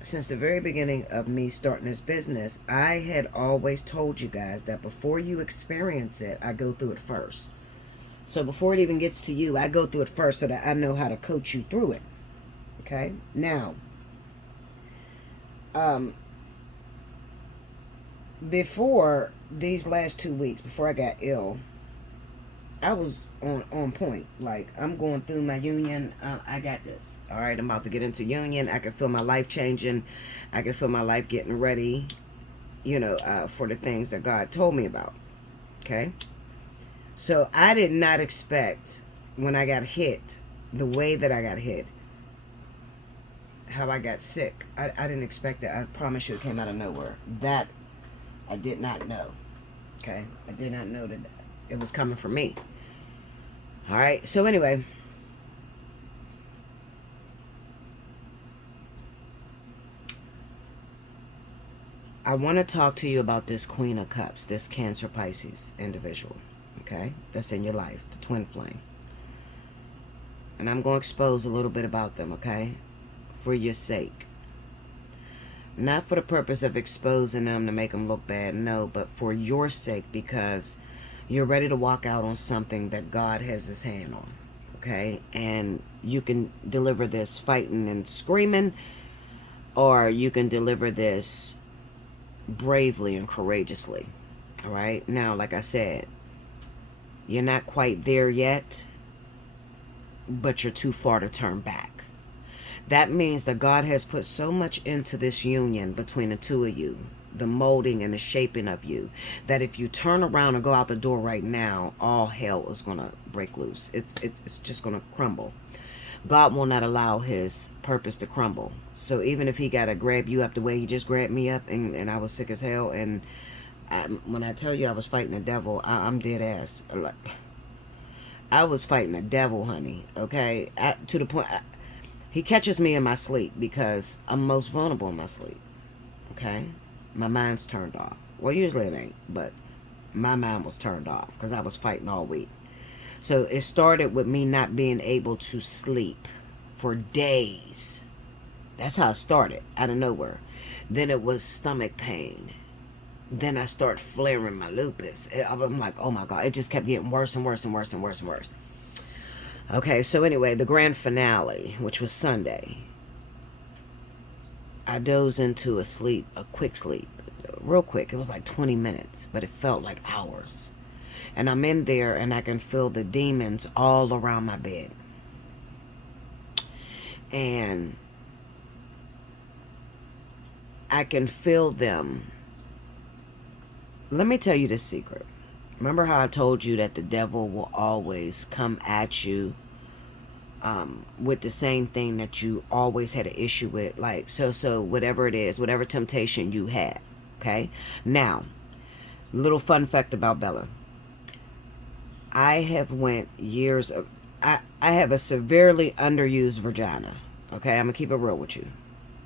since the very beginning of me starting this business, I had always told you guys that before you experience it, I go through it first. So before it even gets to you, I go through it first so that I know how to coach you through it. Okay? Now, before these last 2 weeks, before I got ill, I was on point. Like, I'm going through my union. I got this. All right, I'm about to get into union. I can feel my life changing. I can feel my life getting ready, for the things that God told me about. Okay? So I did not expect when I got hit, the way that I got hit, how I got sick. I didn't expect that. I promise you it came out of nowhere. That I did not know. Okay? I did not know that it was coming from me. All right? So anyway, I want to talk to you about this Queen of Cups, this Cancer Pisces individual, okay? That's in your life, the twin flame. And I'm going to expose a little bit about them, okay? For your sake. Not for the purpose of exposing them to make them look bad, no, but for your sake, because you're ready to walk out on something that God has his hand on, okay? And you can deliver this fighting and screaming, or you can deliver this bravely and courageously. All right, now, like I said, you're not quite there yet, but you're too far to turn back. That means that God has put so much into this union between the two of you, the molding and the shaping of you, that if you turn around and go out the door right now, all hell is going to break loose. It's just going to crumble. God will not allow his purpose to crumble. So even if he got to grab you up the way he just grabbed me up, and I was sick as hell, and when I tell you I was fighting the devil, I'm dead ass. I was fighting the devil, honey, okay? To the point, he catches me in my sleep because I'm most vulnerable in my sleep, okay? My mind's turned off. Well, usually it ain't, but my mind was turned off because I was fighting all week. So it started with me not being able to sleep for days. That's how it started, out of nowhere. Then it was stomach pain. Then I start flaring my lupus. I'm like, oh my God. It just kept getting worse and worse and worse and worse and worse. Okay, so anyway, the grand finale, which was Sunday, I dozed into a quick sleep. Real quick. It was like 20 minutes, but it felt like hours. And I'm in there and I can feel the demons all around my bed. And I can feel them. Let me tell you this secret. Remember how I told you that the devil will always come at you with the same thing that you always had an issue with? Like, so whatever it is, whatever temptation you have. Okay? Now, little fun fact about Bella. I have went years of, I have a severely underused vagina. Okay, I'm gonna keep it real with you.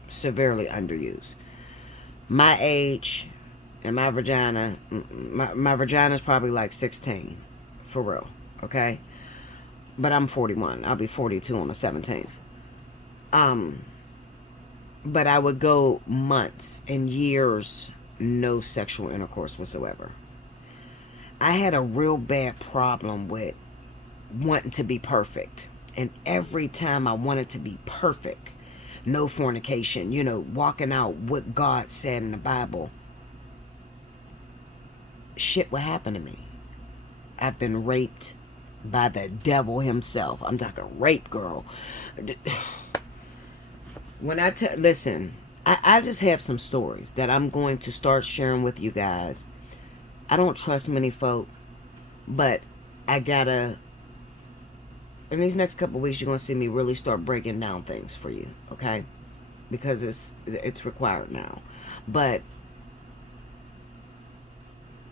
Severely underused. My age and my vagina, my vagina is probably like 16, for real. Okay, but I'm 41. I'll be 42 on the 17th. But I would go months and years no sexual intercourse whatsoever. I had a real bad problem with wanting to be perfect. And every time I wanted to be perfect, no fornication, walking out what God said in the Bible, shit would happen to me. I've been raped by the devil himself. I'm talking rape, girl. When listen, I just have some stories that I'm going to start sharing with you guys. I don't trust many folk, but I gotta, in these next couple of weeks, you're gonna see me really start breaking down things for you, okay? Because it's required now. But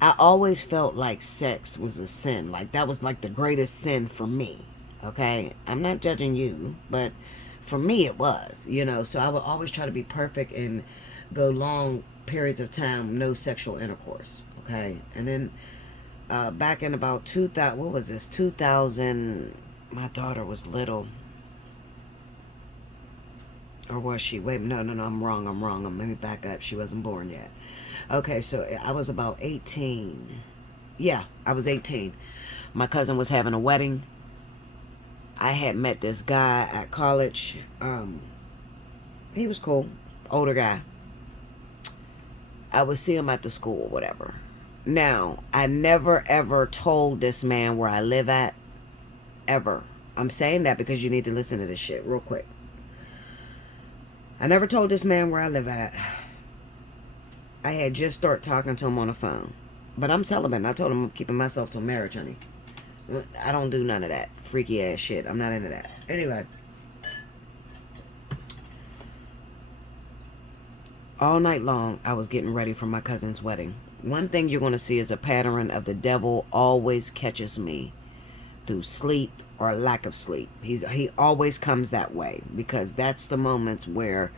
I always felt like sex was a sin. Like that was like the greatest sin for me, okay? I'm not judging you, but for me it was, So I would always try to be perfect and go long periods of time, no sexual intercourse. Okay, and then back in about 2000, what was this? 2000. My daughter was little, or was she? Wait, no, I'm wrong. Let me back up. She wasn't born yet. Okay, so I was about 18 Yeah, I was 18. My cousin was having a wedding. I had met this guy at college. He was cool, older guy. I would see him at the school, whatever. Now, I never ever told this man where I live at, ever. I'm saying that because you need to listen to this shit real quick. I never told this man where I live at. I had just started talking to him on the phone. But I'm celibate, and I told him I'm keeping myself till marriage, honey. I don't do none of that freaky ass shit. I'm not into that. Anyway. All night long, I was getting ready for my cousin's wedding. One thing you're going to see is a pattern of the devil always catches me through sleep or lack of sleep. He always comes that way because that's the moments where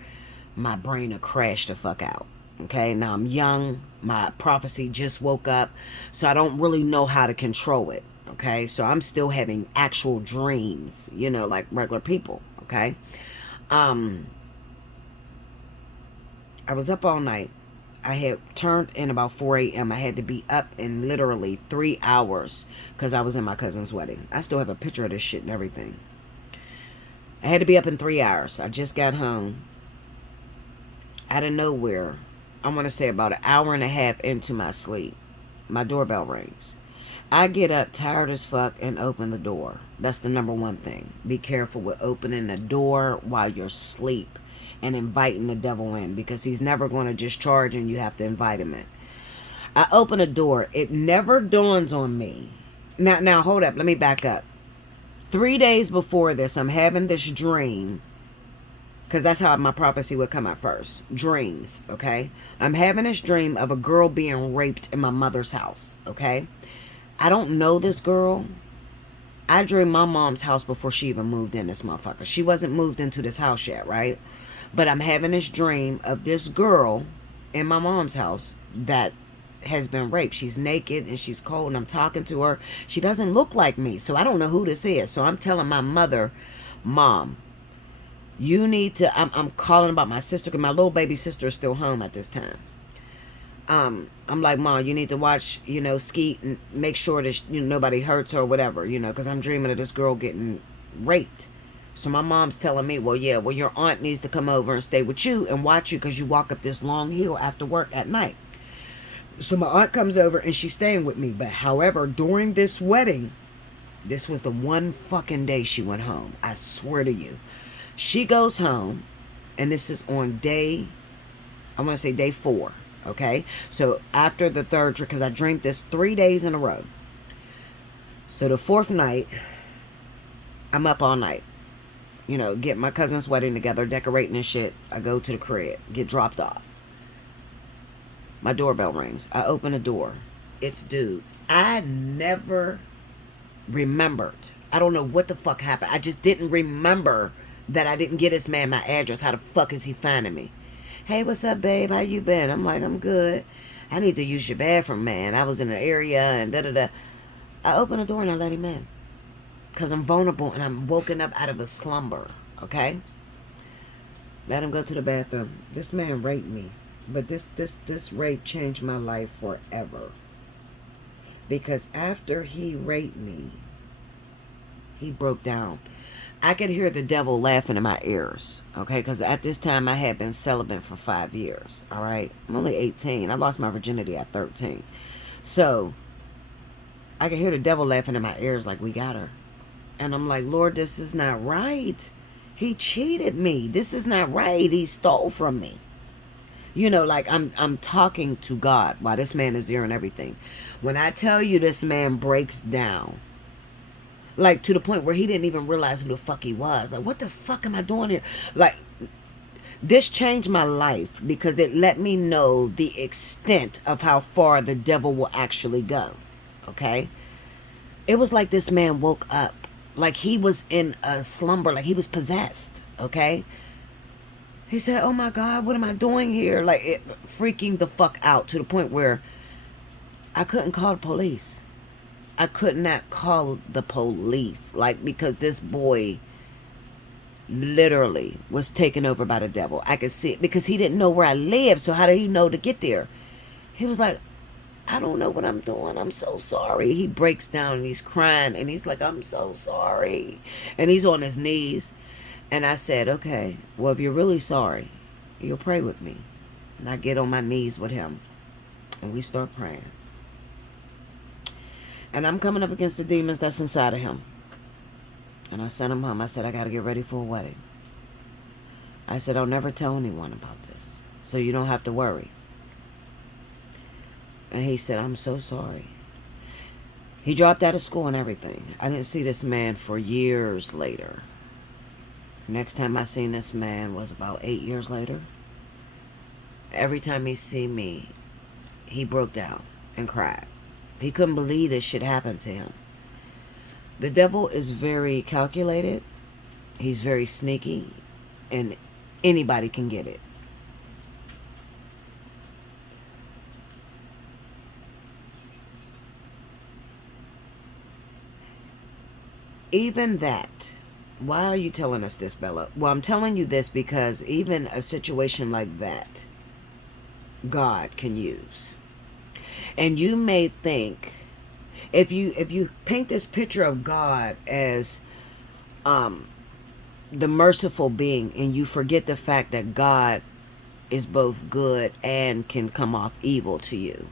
my brain will crash the fuck out. Okay, now I'm young. My prophecy just woke up, so I don't really know how to control it. Okay, so I'm still having actual dreams, you know, like regular people. Okay, I was up all night. I had turned in about 4 a.m. I had to be up in literally 3 hours because I was in my cousin's wedding. I still have a picture of this shit and everything. I had to be up in 3 hours. I just got home. Out of nowhere, I want to say about an hour and a half into my sleep, my doorbell rings. I get up tired as fuck and open the door. That's the number one thing. Be careful with opening the door while you're asleep and inviting the devil in because he's never going to just charge and you have to invite him in. I open the door. It never dawns on me. Now hold up. Let me back up. 3 days before this, I'm having this dream. Because that's how my prophecy would come out first. Dreams, okay? I'm having this dream of a girl being raped in my mother's house, okay? I don't know this girl. I dreamed my mom's house before she even moved in, this motherfucker. She wasn't moved into this house yet, right? But I'm having this dream of this girl in my mom's house that has been raped. She's naked and she's cold and I'm talking to her. She doesn't look like me, so I don't know who this is. So I'm telling my mother, Mom, you need to, I'm calling about my sister because my little baby sister is still home at this time. I'm like, Mom, you need to watch, you know, Skeet and make sure that nobody hurts her or whatever, you know, because I'm dreaming of this girl getting raped. So my mom's telling me, well, your aunt needs to come over and stay with you and watch you because you walk up this long hill after work at night. So my aunt comes over and she's staying with me. But however, during this wedding, this was the one fucking day she went home. I swear to you. She goes home, and this is on day, I want to say day 4, okay? So after the third, because I drank this 3 days in a row. So the 4th night, I'm up all night. You know, get my cousin's wedding together, decorating and shit. I go to the crib, get dropped off. My doorbell rings. I open the door. It's dude. I never remembered. I don't know what the fuck happened. I just didn't remember that I didn't get this man my address. How the fuck is he finding me? Hey, what's up, babe? How you been? I'm like, I'm good. I need to use your bathroom, man. I was in an area and da-da-da. I open the door and I let him in. Because I'm vulnerable and I'm woken up out of a slumber. Okay? Let him go to the bathroom. This man raped me. But this rape changed my life forever. Because after he raped me, he broke down. I could hear the devil laughing in my ears, okay? Because at this time, I had been celibate for 5 years, all right? I'm only 18. I lost my virginity at 13. So, I could hear the devil laughing in my ears like, we got her. And I'm like, Lord, this is not right. He cheated me. This is not right. He stole from me. You know, like I'm talking to God while this man is there and everything. When I tell you this man breaks down, like to the point where he didn't even realize who the fuck he was. Like, what the fuck am I doing here? Like, this changed my life because it let me know the extent of how far the devil will actually go. Okay? It was like this man woke up. Like he was in a slumber. Like he was possessed. Okay? He said, oh my God, what am I doing here? Like, it freaking the fuck out to the point where I couldn't call the police. I could not call the police. Like, because this boy literally was taken over by the devil. I could see it because he didn't know where I lived. So how did he know to get there? He was like, I don't know what I'm doing. I'm so sorry. He breaks down and he's crying and he's like, I'm so sorry. And he's on his knees. And I said, okay, well, if you're really sorry, you'll pray with me. And I get on my knees with him. And we start praying. And I'm coming up against the demons that's inside of him. And I sent him home. I said, I got to get ready for a wedding. I said, I'll never tell anyone about this, so you don't have to worry. And he said, I'm so sorry. He dropped out of school and everything. I didn't see this man for years later. Next time I seen this man was about 8 years later. Every time he see me, he broke down and cried. He couldn't believe this shit happened to him. The devil is very calculated. He's very sneaky. And anybody can get it. Even that. Why are you telling us this, Bella? Well, I'm telling you this because even a situation like that, God can use. And you may think, if you paint this picture of God as the merciful being, and you forget the fact that God is both good and can come off evil to you.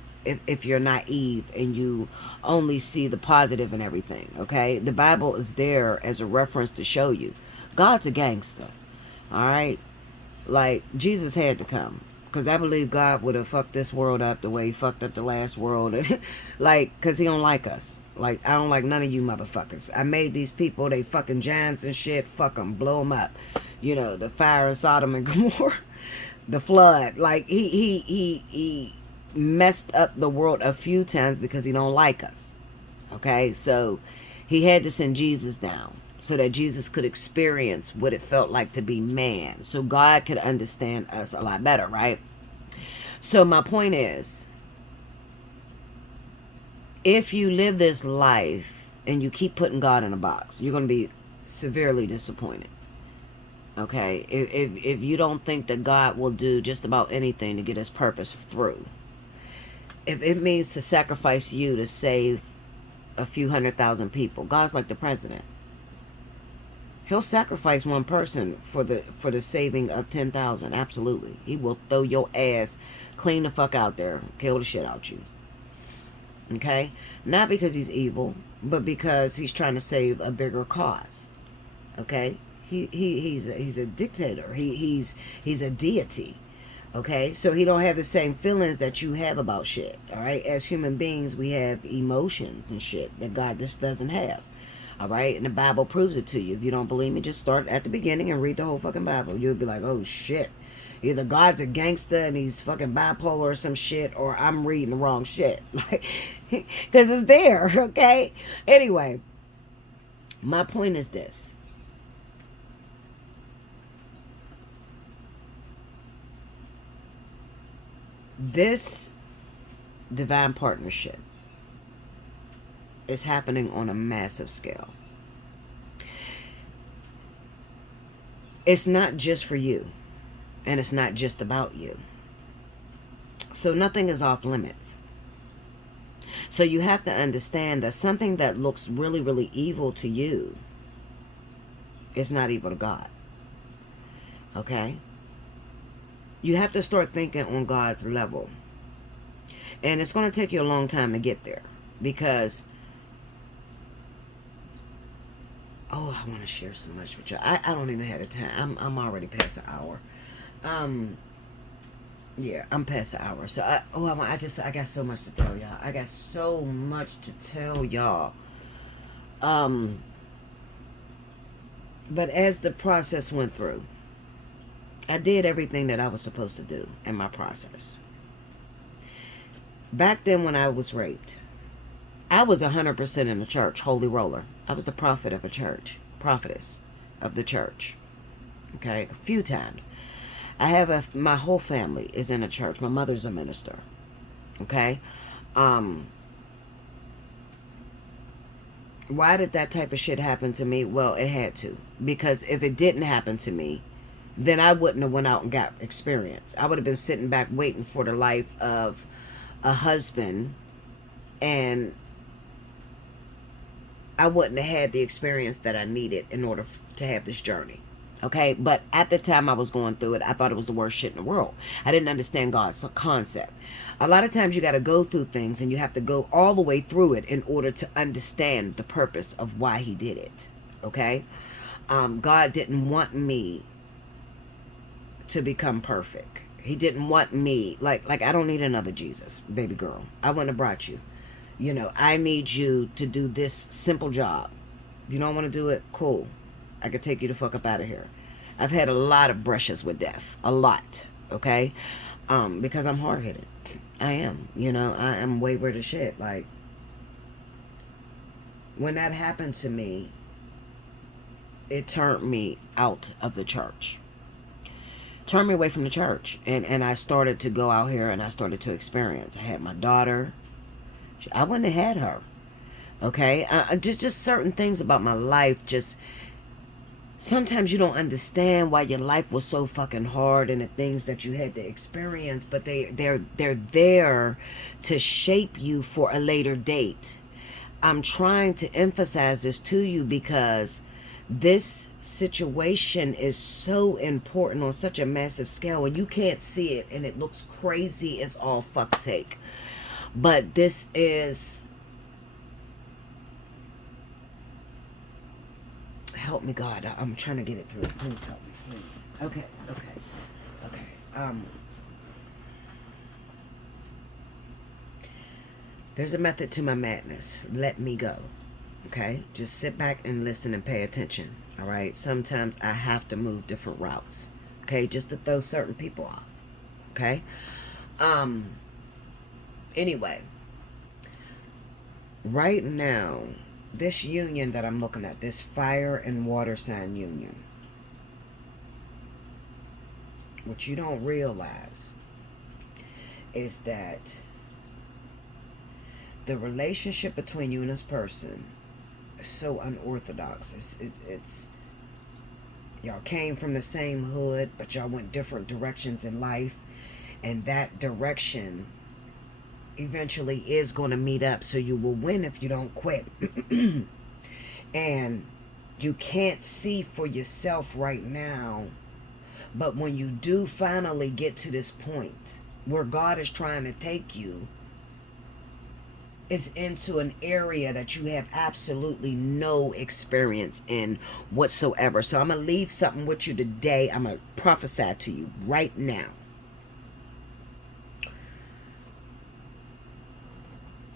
If you're naive and you only see the positive in everything, okay? The Bible is there as a reference to show you. God's a gangster, all right? Like, Jesus had to come. Because I believe God would have fucked this world up the way he fucked up the last world. Like, because he don't like us. Like, I don't like none of you motherfuckers. I made these people, they fucking giants and shit. Fuck them, blow them up. You know, the fire of Sodom and Gomorrah. The flood. Like, he messed up the world a few times because he don't like us. Okay, so he had to send Jesus down so that Jesus could experience what it felt like to be man, so God could understand us a lot better, right? So my point is, if you live this life and you keep putting God in a box, you're going to be severely disappointed. Okay, if you don't think that God will do just about anything to get his purpose through, if it means to sacrifice you to save a few 100,000 people, God's like the president. He'll sacrifice one person for the saving of 10,000. Absolutely, he will throw your ass clean the fuck out there, kill the shit out you. Okay, not because he's evil, but because he's trying to save a bigger cause. Okay, he's a dictator. He's a deity. Okay, so he don't have the same feelings that you have about shit. All right, as human beings, we have emotions and shit that God just doesn't have. All right, and the Bible proves it to you. If you don't believe me, just start at the beginning and read the whole fucking Bible. You'll be like, oh shit, either God's a gangster and he's fucking bipolar or some shit, or I'm reading the wrong shit. Like, because it's there. Okay, anyway, my point is this. This divine partnership is happening on a massive scale. It's not just for you, and it's not just about you. So nothing is off limits. So you have to understand that something that looks really, really evil to you is not evil to God. Okay? You have to start thinking on God's level. And it's going to take you a long time to get there. Because, oh, I want to share so much with you. I don't even have the time. I'm already past the hour. Yeah, I'm past the hour. So, I got so much to tell y'all. I got so much to tell y'all. But as the process went through, I did everything that I was supposed to do in my process. Back then when I was raped, I was 100% in the church, holy roller. I was the prophet of a church, prophetess of the church. Okay, a few times. I have my whole family is in a church. My mother's a minister. Okay. Why did that type of shit happen to me? Well, it had to. Because if it didn't happen to me, then I wouldn't have went out and got experience. I would have been sitting back waiting for the life of a husband and I wouldn't have had the experience that I needed in order to have this journey. Okay, but at the time I was going through it, I thought it was the worst shit in the world. I didn't understand God's concept. A lot of times you got to go through things, and you have to go all the way through it in order to understand the purpose of why he did it. Okay, God didn't want me to become perfect. He didn't want me like I don't need another Jesus, baby girl. I wouldn't have brought you. You know, I need you to do this simple job. You don't want to do it? Cool. I could take you the fuck up out of here. I've had a lot of brushes with death. A lot. Okay? Because I'm hard-headed. I am. You know, I am wayward as shit. Like, when that happened to me, it turned me out of the church. Turned me away from the church. And I started to go out here, and I started to experience. I had my daughter. I wouldn't have had her. Okay? Just certain things about my life just... Sometimes you don't understand why your life was so fucking hard and the things that you had to experience, but they're there to shape you for a later date. I'm trying to emphasize this to you because this situation is so important on such a massive scale, and you can't see it, and it looks crazy as all fuck's sake. But this is... Help me, God. I'm trying to get it through. Please help me, please. Okay. There's a method to my madness. Let me go. Okay? Just sit back and listen and pay attention. All right? Sometimes I have to move different routes. Okay? Just to throw certain people off. Okay? Anyway. Right now, this union that I'm looking at, this fire and water sign union, what you don't realize is that the relationship between you and this person is so unorthodox. It's y'all came from the same hood, but y'all went different directions in life, and that direction eventually is going to meet up, so you will win if you don't quit. And you can't see for yourself right now, but when you do finally get to this point where God is trying to take you, is into an area that you have absolutely no experience in whatsoever. So I'm going to leave something with you today. I'm going to prophesy to you right now.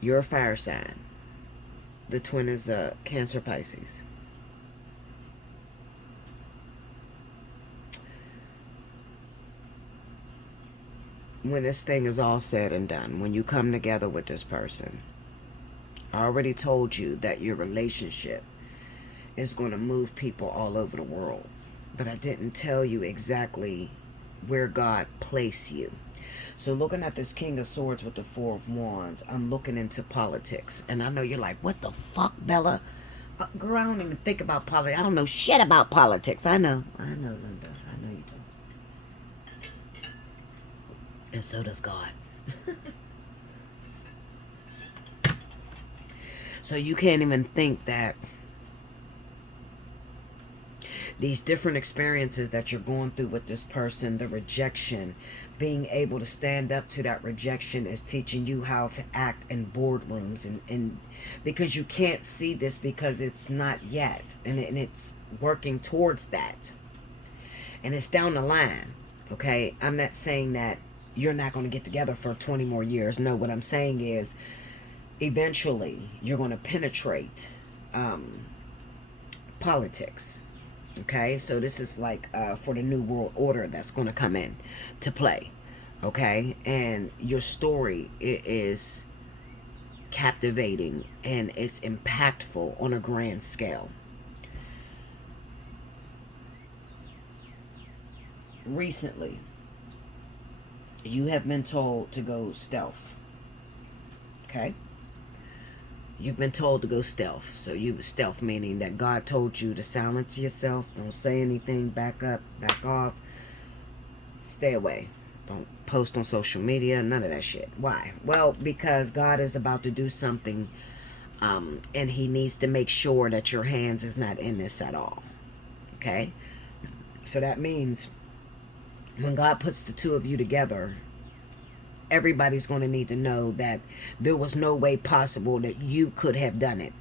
You're a fire sign. The twin is Cancer, Pisces. When this thing is all said and done, when you come together with this person, I already told you that your relationship is going to move people all over the world. But I didn't tell you exactly where God placed you. So looking at this King of Swords with the Four of Wands, I'm looking into politics. And I know you're like, what the fuck, Bella? Girl, I don't even think about politics. I don't know shit about politics. I know, Linda. I know you don't. And so does God. So you can't even think that these different experiences that you're going through with this person, the rejection, being able to stand up to that rejection is teaching you how to act in boardrooms, and because you can't see this because it's not yet, and it's working towards that, and it's down the line. Okay, I'm not saying that you're not going to get together for 20 more years. No, what I'm saying is eventually you're going to penetrate politics. Okay, so this is like for the new world order that's going to come in to play. Okay, and your story is captivating and it's impactful on a grand scale. Recently, you have been told to go stealth. Okay? You've been told to go stealth. So you stealth meaning that God told you to silence yourself. Don't say anything. Back up. Back off. Stay away. Don't post on social media, none of that shit. Why? Well, because God is about to do something, and he needs to make sure that your hands is not in this at all. Okay? So that means when God puts the two of you together, everybody's going to need to know that there was no way possible that you could have done it.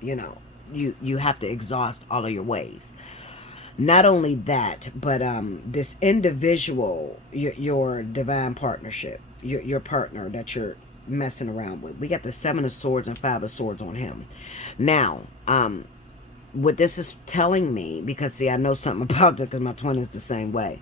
You know, you have to exhaust all of your ways. Not only that, but this individual, your divine partnership, your partner that you're messing around with. We got the 7 of Swords and 5 of Swords on him. Now, what this is telling me, because see, I know something about it because my twin is the same way.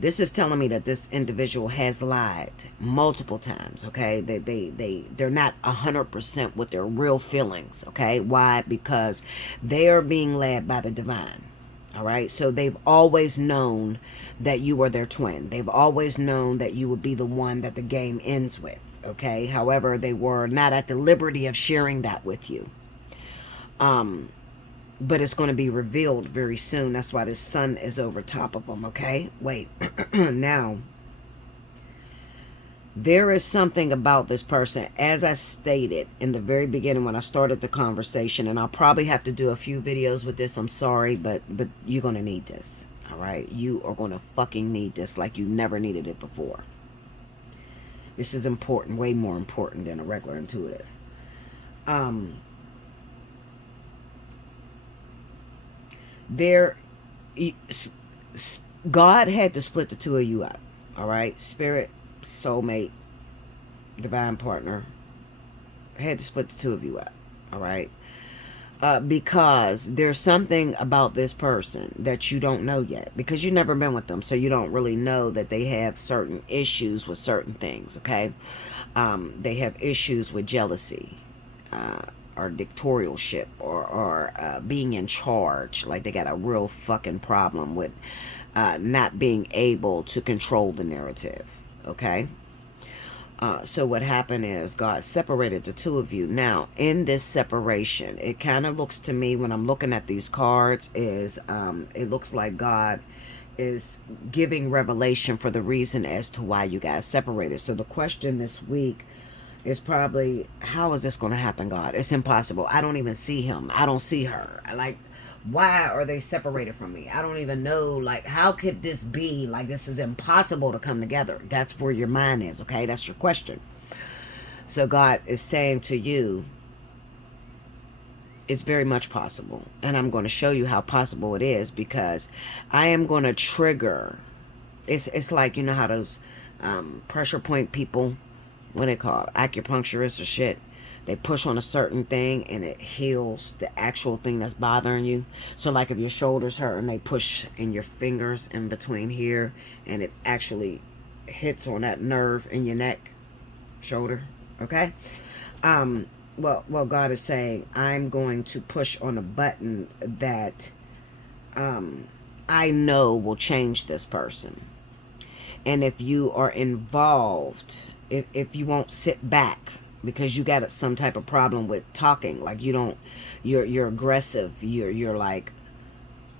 This is telling me that this individual has lied multiple times, okay? They're not 100% with their real feelings, okay? Why? Because they are being led by the divine, all right? So they've always known that you are their twin. They've always known that you would be the one that the game ends with, okay? However, they were not at the liberty of sharing that with you. But it's going to be revealed very soon. That's why this sun is over top of them, okay? Wait. Now, there is something about this person, as I stated in the very beginning when I started the conversation, and I'll probably have to do a few videos with this. I'm sorry, but you're going to need this, all right? You are going to fucking need this like you never needed it before. This is important, way more important than a regular intuitive. God had to split the two of you up, all right? Spirit, soulmate, divine partner had to split the two of you up, all right? Because there's something about this person that you don't know yet, because you've never been with them, so you don't really know that they have certain issues with certain things, okay? They have issues with jealousy, or dictatorship, or being in charge. Like they got a real fucking problem with not being able to control the narrative, okay? So what happened is God separated the two of you. Now, in this separation, it kind of looks to me, when I'm looking at these cards, is it looks like God is giving revelation for the reason as to why you guys separated. So the question this week is probably, how is this going to happen, God? It's impossible. I don't even see him. I don't see her. Like, why are they separated from me? I don't even know. Like, how could this be? Like, this is impossible to come together. That's where your mind is, okay? That's your question. So God is saying to you, it's very much possible. And I'm going to show you how possible it is, because I am going to trigger. It's like, you know how those pressure point people, what they call acupuncturists or shit, they push on a certain thing and it heals the actual thing that's bothering you. So like if your shoulders hurt and they push in your fingers in between here and it actually hits on that nerve in your neck, shoulder, okay? Well, God is saying, I'm going to push on a button that I know will change this person. And if you are involved, if you won't sit back, because you got some type of problem with talking, like you're aggressive, you're like,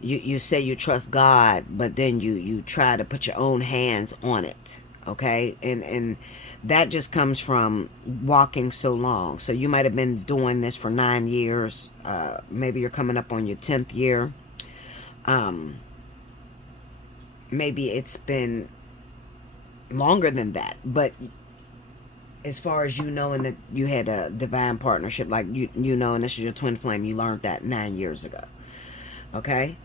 you say you trust God, but then you try to put your own hands on it, okay? And that just comes from walking so long. So you might have been doing this for 9 years, maybe you're coming up on your 10th year, maybe it's been longer than that, but as far as you knowing that you had a divine partnership, like you know, and this is your twin flame, you learned that 9 years ago, okay?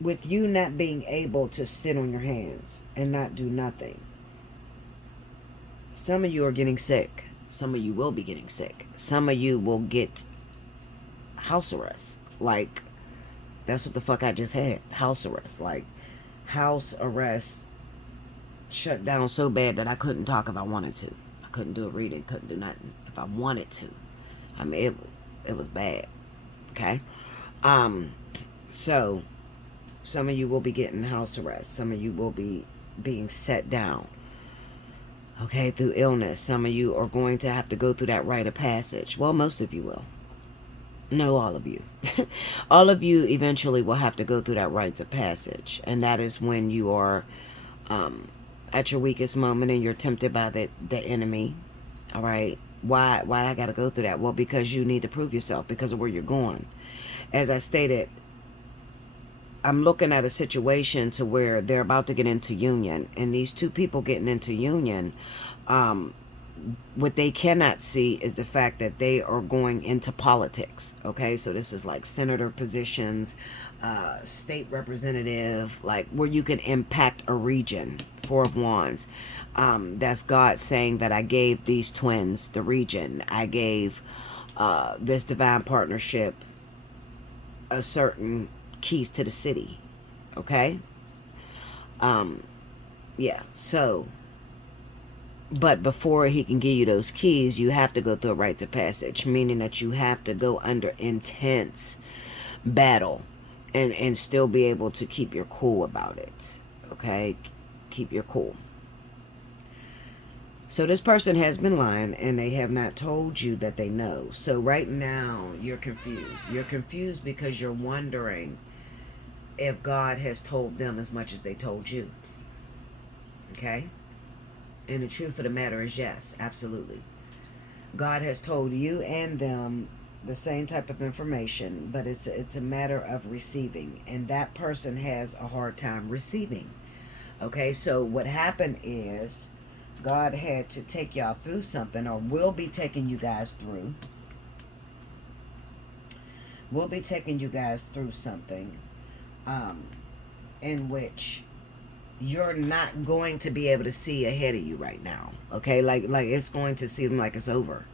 With you not being able to sit on your hands and not do nothing, some of you are getting sick. Some of you will be getting sick. Some of you will get house arrest. Like, that's what the fuck I just had. House arrest. Like, house arrest shut down so bad that I couldn't talk if I wanted to. I couldn't do a reading. Couldn't do nothing if I wanted to. I mean, it was bad. Okay? So, some of you will be getting house arrest. Some of you will be being set down. Okay? Through illness. Some of you are going to have to go through that rite of passage. Well, most of you will. No, all of you. All of you eventually will have to go through that rites of passage. And that is when you are at your weakest moment and you're tempted by the enemy. All right. Why I got to go through that? Well, because you need to prove yourself because of where you're going. As I stated, I'm looking at a situation to where they're about to get into union. And these two people getting into union, what they cannot see is the fact that they are going into politics. Okay, so this is like senator positions, state representative, like where you can impact a region. Four of Wands. That's God saying that I gave these twins the region. I gave this divine partnership a certain keys to the city. Okay. Yeah, so but before he can give you those keys, you have to go through a rites of passage, meaning that you have to go under intense battle and still be able to keep your cool about it. Okay? Keep your cool. So this person has been lying and they have not told you that they know. So right now you're confused. You're confused because you're wondering if God has told them as much as they told you. Okay? And the truth of the matter is yes, absolutely. God has told you and them the same type of information, but it's a matter of receiving. And that person has a hard time receiving. Okay, so what happened is God had to take y'all through something, or will be taking you guys through. We'll be taking you guys through something in which you're not going to be able to see ahead of you right now. Okay, like it's going to seem like it's over.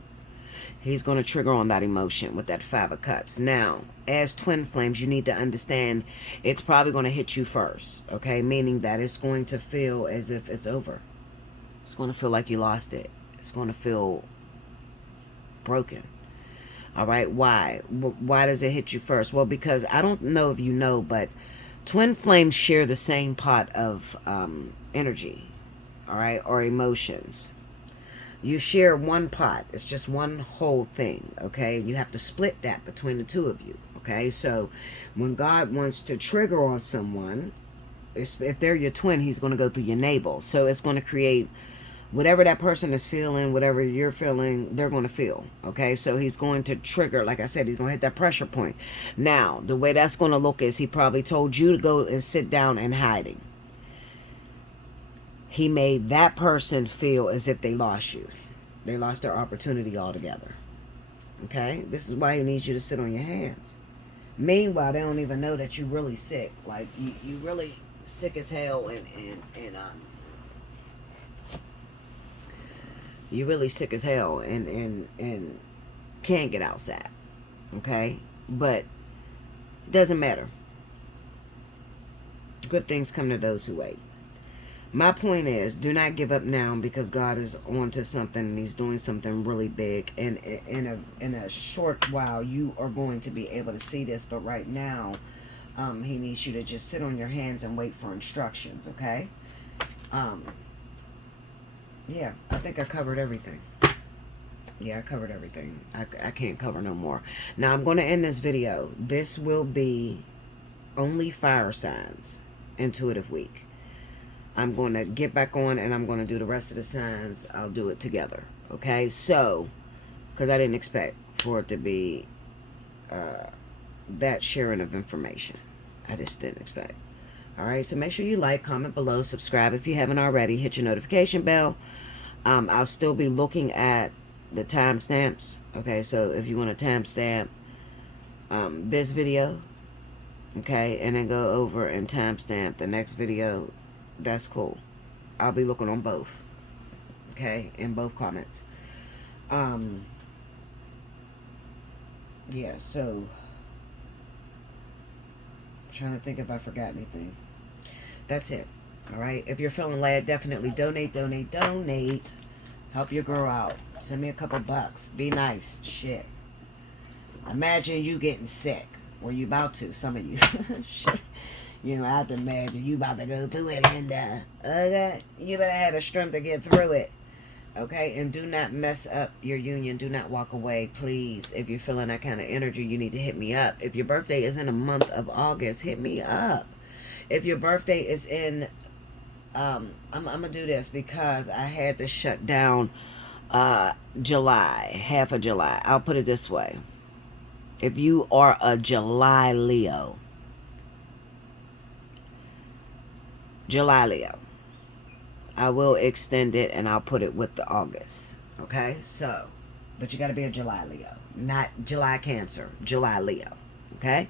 He's going to trigger on that emotion with that Five of Cups. Now, as twin flames, you need to understand it's probably going to hit you first. Okay, meaning that it's going to feel as if it's over. It's going to feel like you lost it. It's going to feel broken. All right, why? Why does it hit you first? Well, because I don't know if you know, but twin flames share the same pot of energy, all right, or emotions. You share one pot. It's just one whole thing, okay? You have to split that between the two of you, okay? So when God wants to trigger on someone, if they're your twin, he's going to go through your navel. So it's going to create whatever that person is feeling, whatever you're feeling, they're going to feel. Okay, so he's going to trigger, like I said, he's going to hit that pressure point. Now, the way that's going to look is he probably told you to go and sit down in hiding. He made that person feel as if they lost you. They lost their opportunity altogether. Okay, this is why he needs you to sit on your hands. Meanwhile, they don't even know that you're really sick. Like, you really sick as hell and you're really sick as hell and can't get outside. Okay? But it doesn't matter. Good things come to those who wait. My point is, do not give up now, because God is onto something and he's doing something really big. And in a short while, you are going to be able to see this. But right now, he needs you to just sit on your hands and wait for instructions, okay? Yeah, I think I covered everything. Yeah, I covered everything. I can't cover no more. Now, I'm going to end this video. This will be only fire signs, intuitive week. I'm going to get back on and I'm going to do the rest of the signs. I'll do it together. Okay? So, because I didn't expect for it to be that sharing of information. I just didn't expect. Alright, so make sure you like, comment below, subscribe if you haven't already. Hit your notification bell. I'll still be looking at the timestamps. Okay, so if you want to timestamp this video, okay, and then go over and timestamp the next video, that's cool. I'll be looking on both, okay, in both comments. Yeah, so I'm trying to think if I forgot anything. That's it. All right, if you're feeling led, definitely donate. Help your girl out. Send me a couple bucks. Be nice. Shit. Imagine you getting sick. Or you about to, some of you. Shit. You know, I have to imagine you about to go through it, and okay, you better have the strength to get through it. Okay, and do not mess up your union. Do not walk away, please. If you're feeling that kind of energy, you need to hit me up. If your birthday is in the month of August, hit me up. If your birthday is in, I'm gonna do this because I had to shut down July, half of July. I'll put it this way. If you are a July Leo, I will extend it and I'll put it with the August. Okay, so, but you got to be a July Leo, not July Cancer, July Leo. Okay,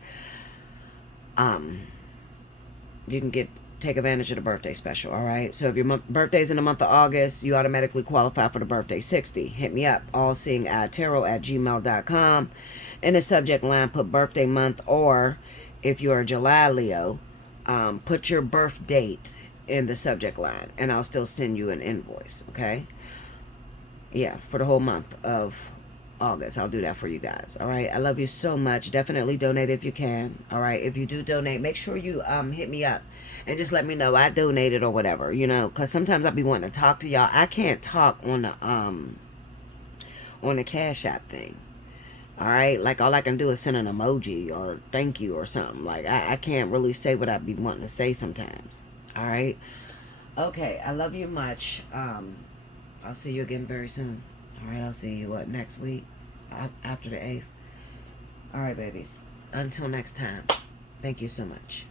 you can take advantage of the birthday special. All right, so if your birthday's in the month of August, you automatically qualify for the birthday 60. Hit me up, allseeingeyetarot@gmail.com. In the subject line, put birthday month, or if you're a July Leo, put your birth date in the subject line, and I'll still send you an invoice. Okay, yeah, for the whole month of August. I'll do that for you guys. All right, I love you so much. Definitely donate if you can. All right, if you do donate, make sure you hit me up and just let me know I donated or whatever, you know, because sometimes I'll be wanting to talk to y'all. I can't talk on the Cash App thing. All right, like all I can do is send an emoji or thank you or something. Like I can't really say what I be wanting to say sometimes. All right, okay, I love you much. I'll see you again very soon. All right, I'll see you next week after the 8th. All right, babies, until next time, thank you so much.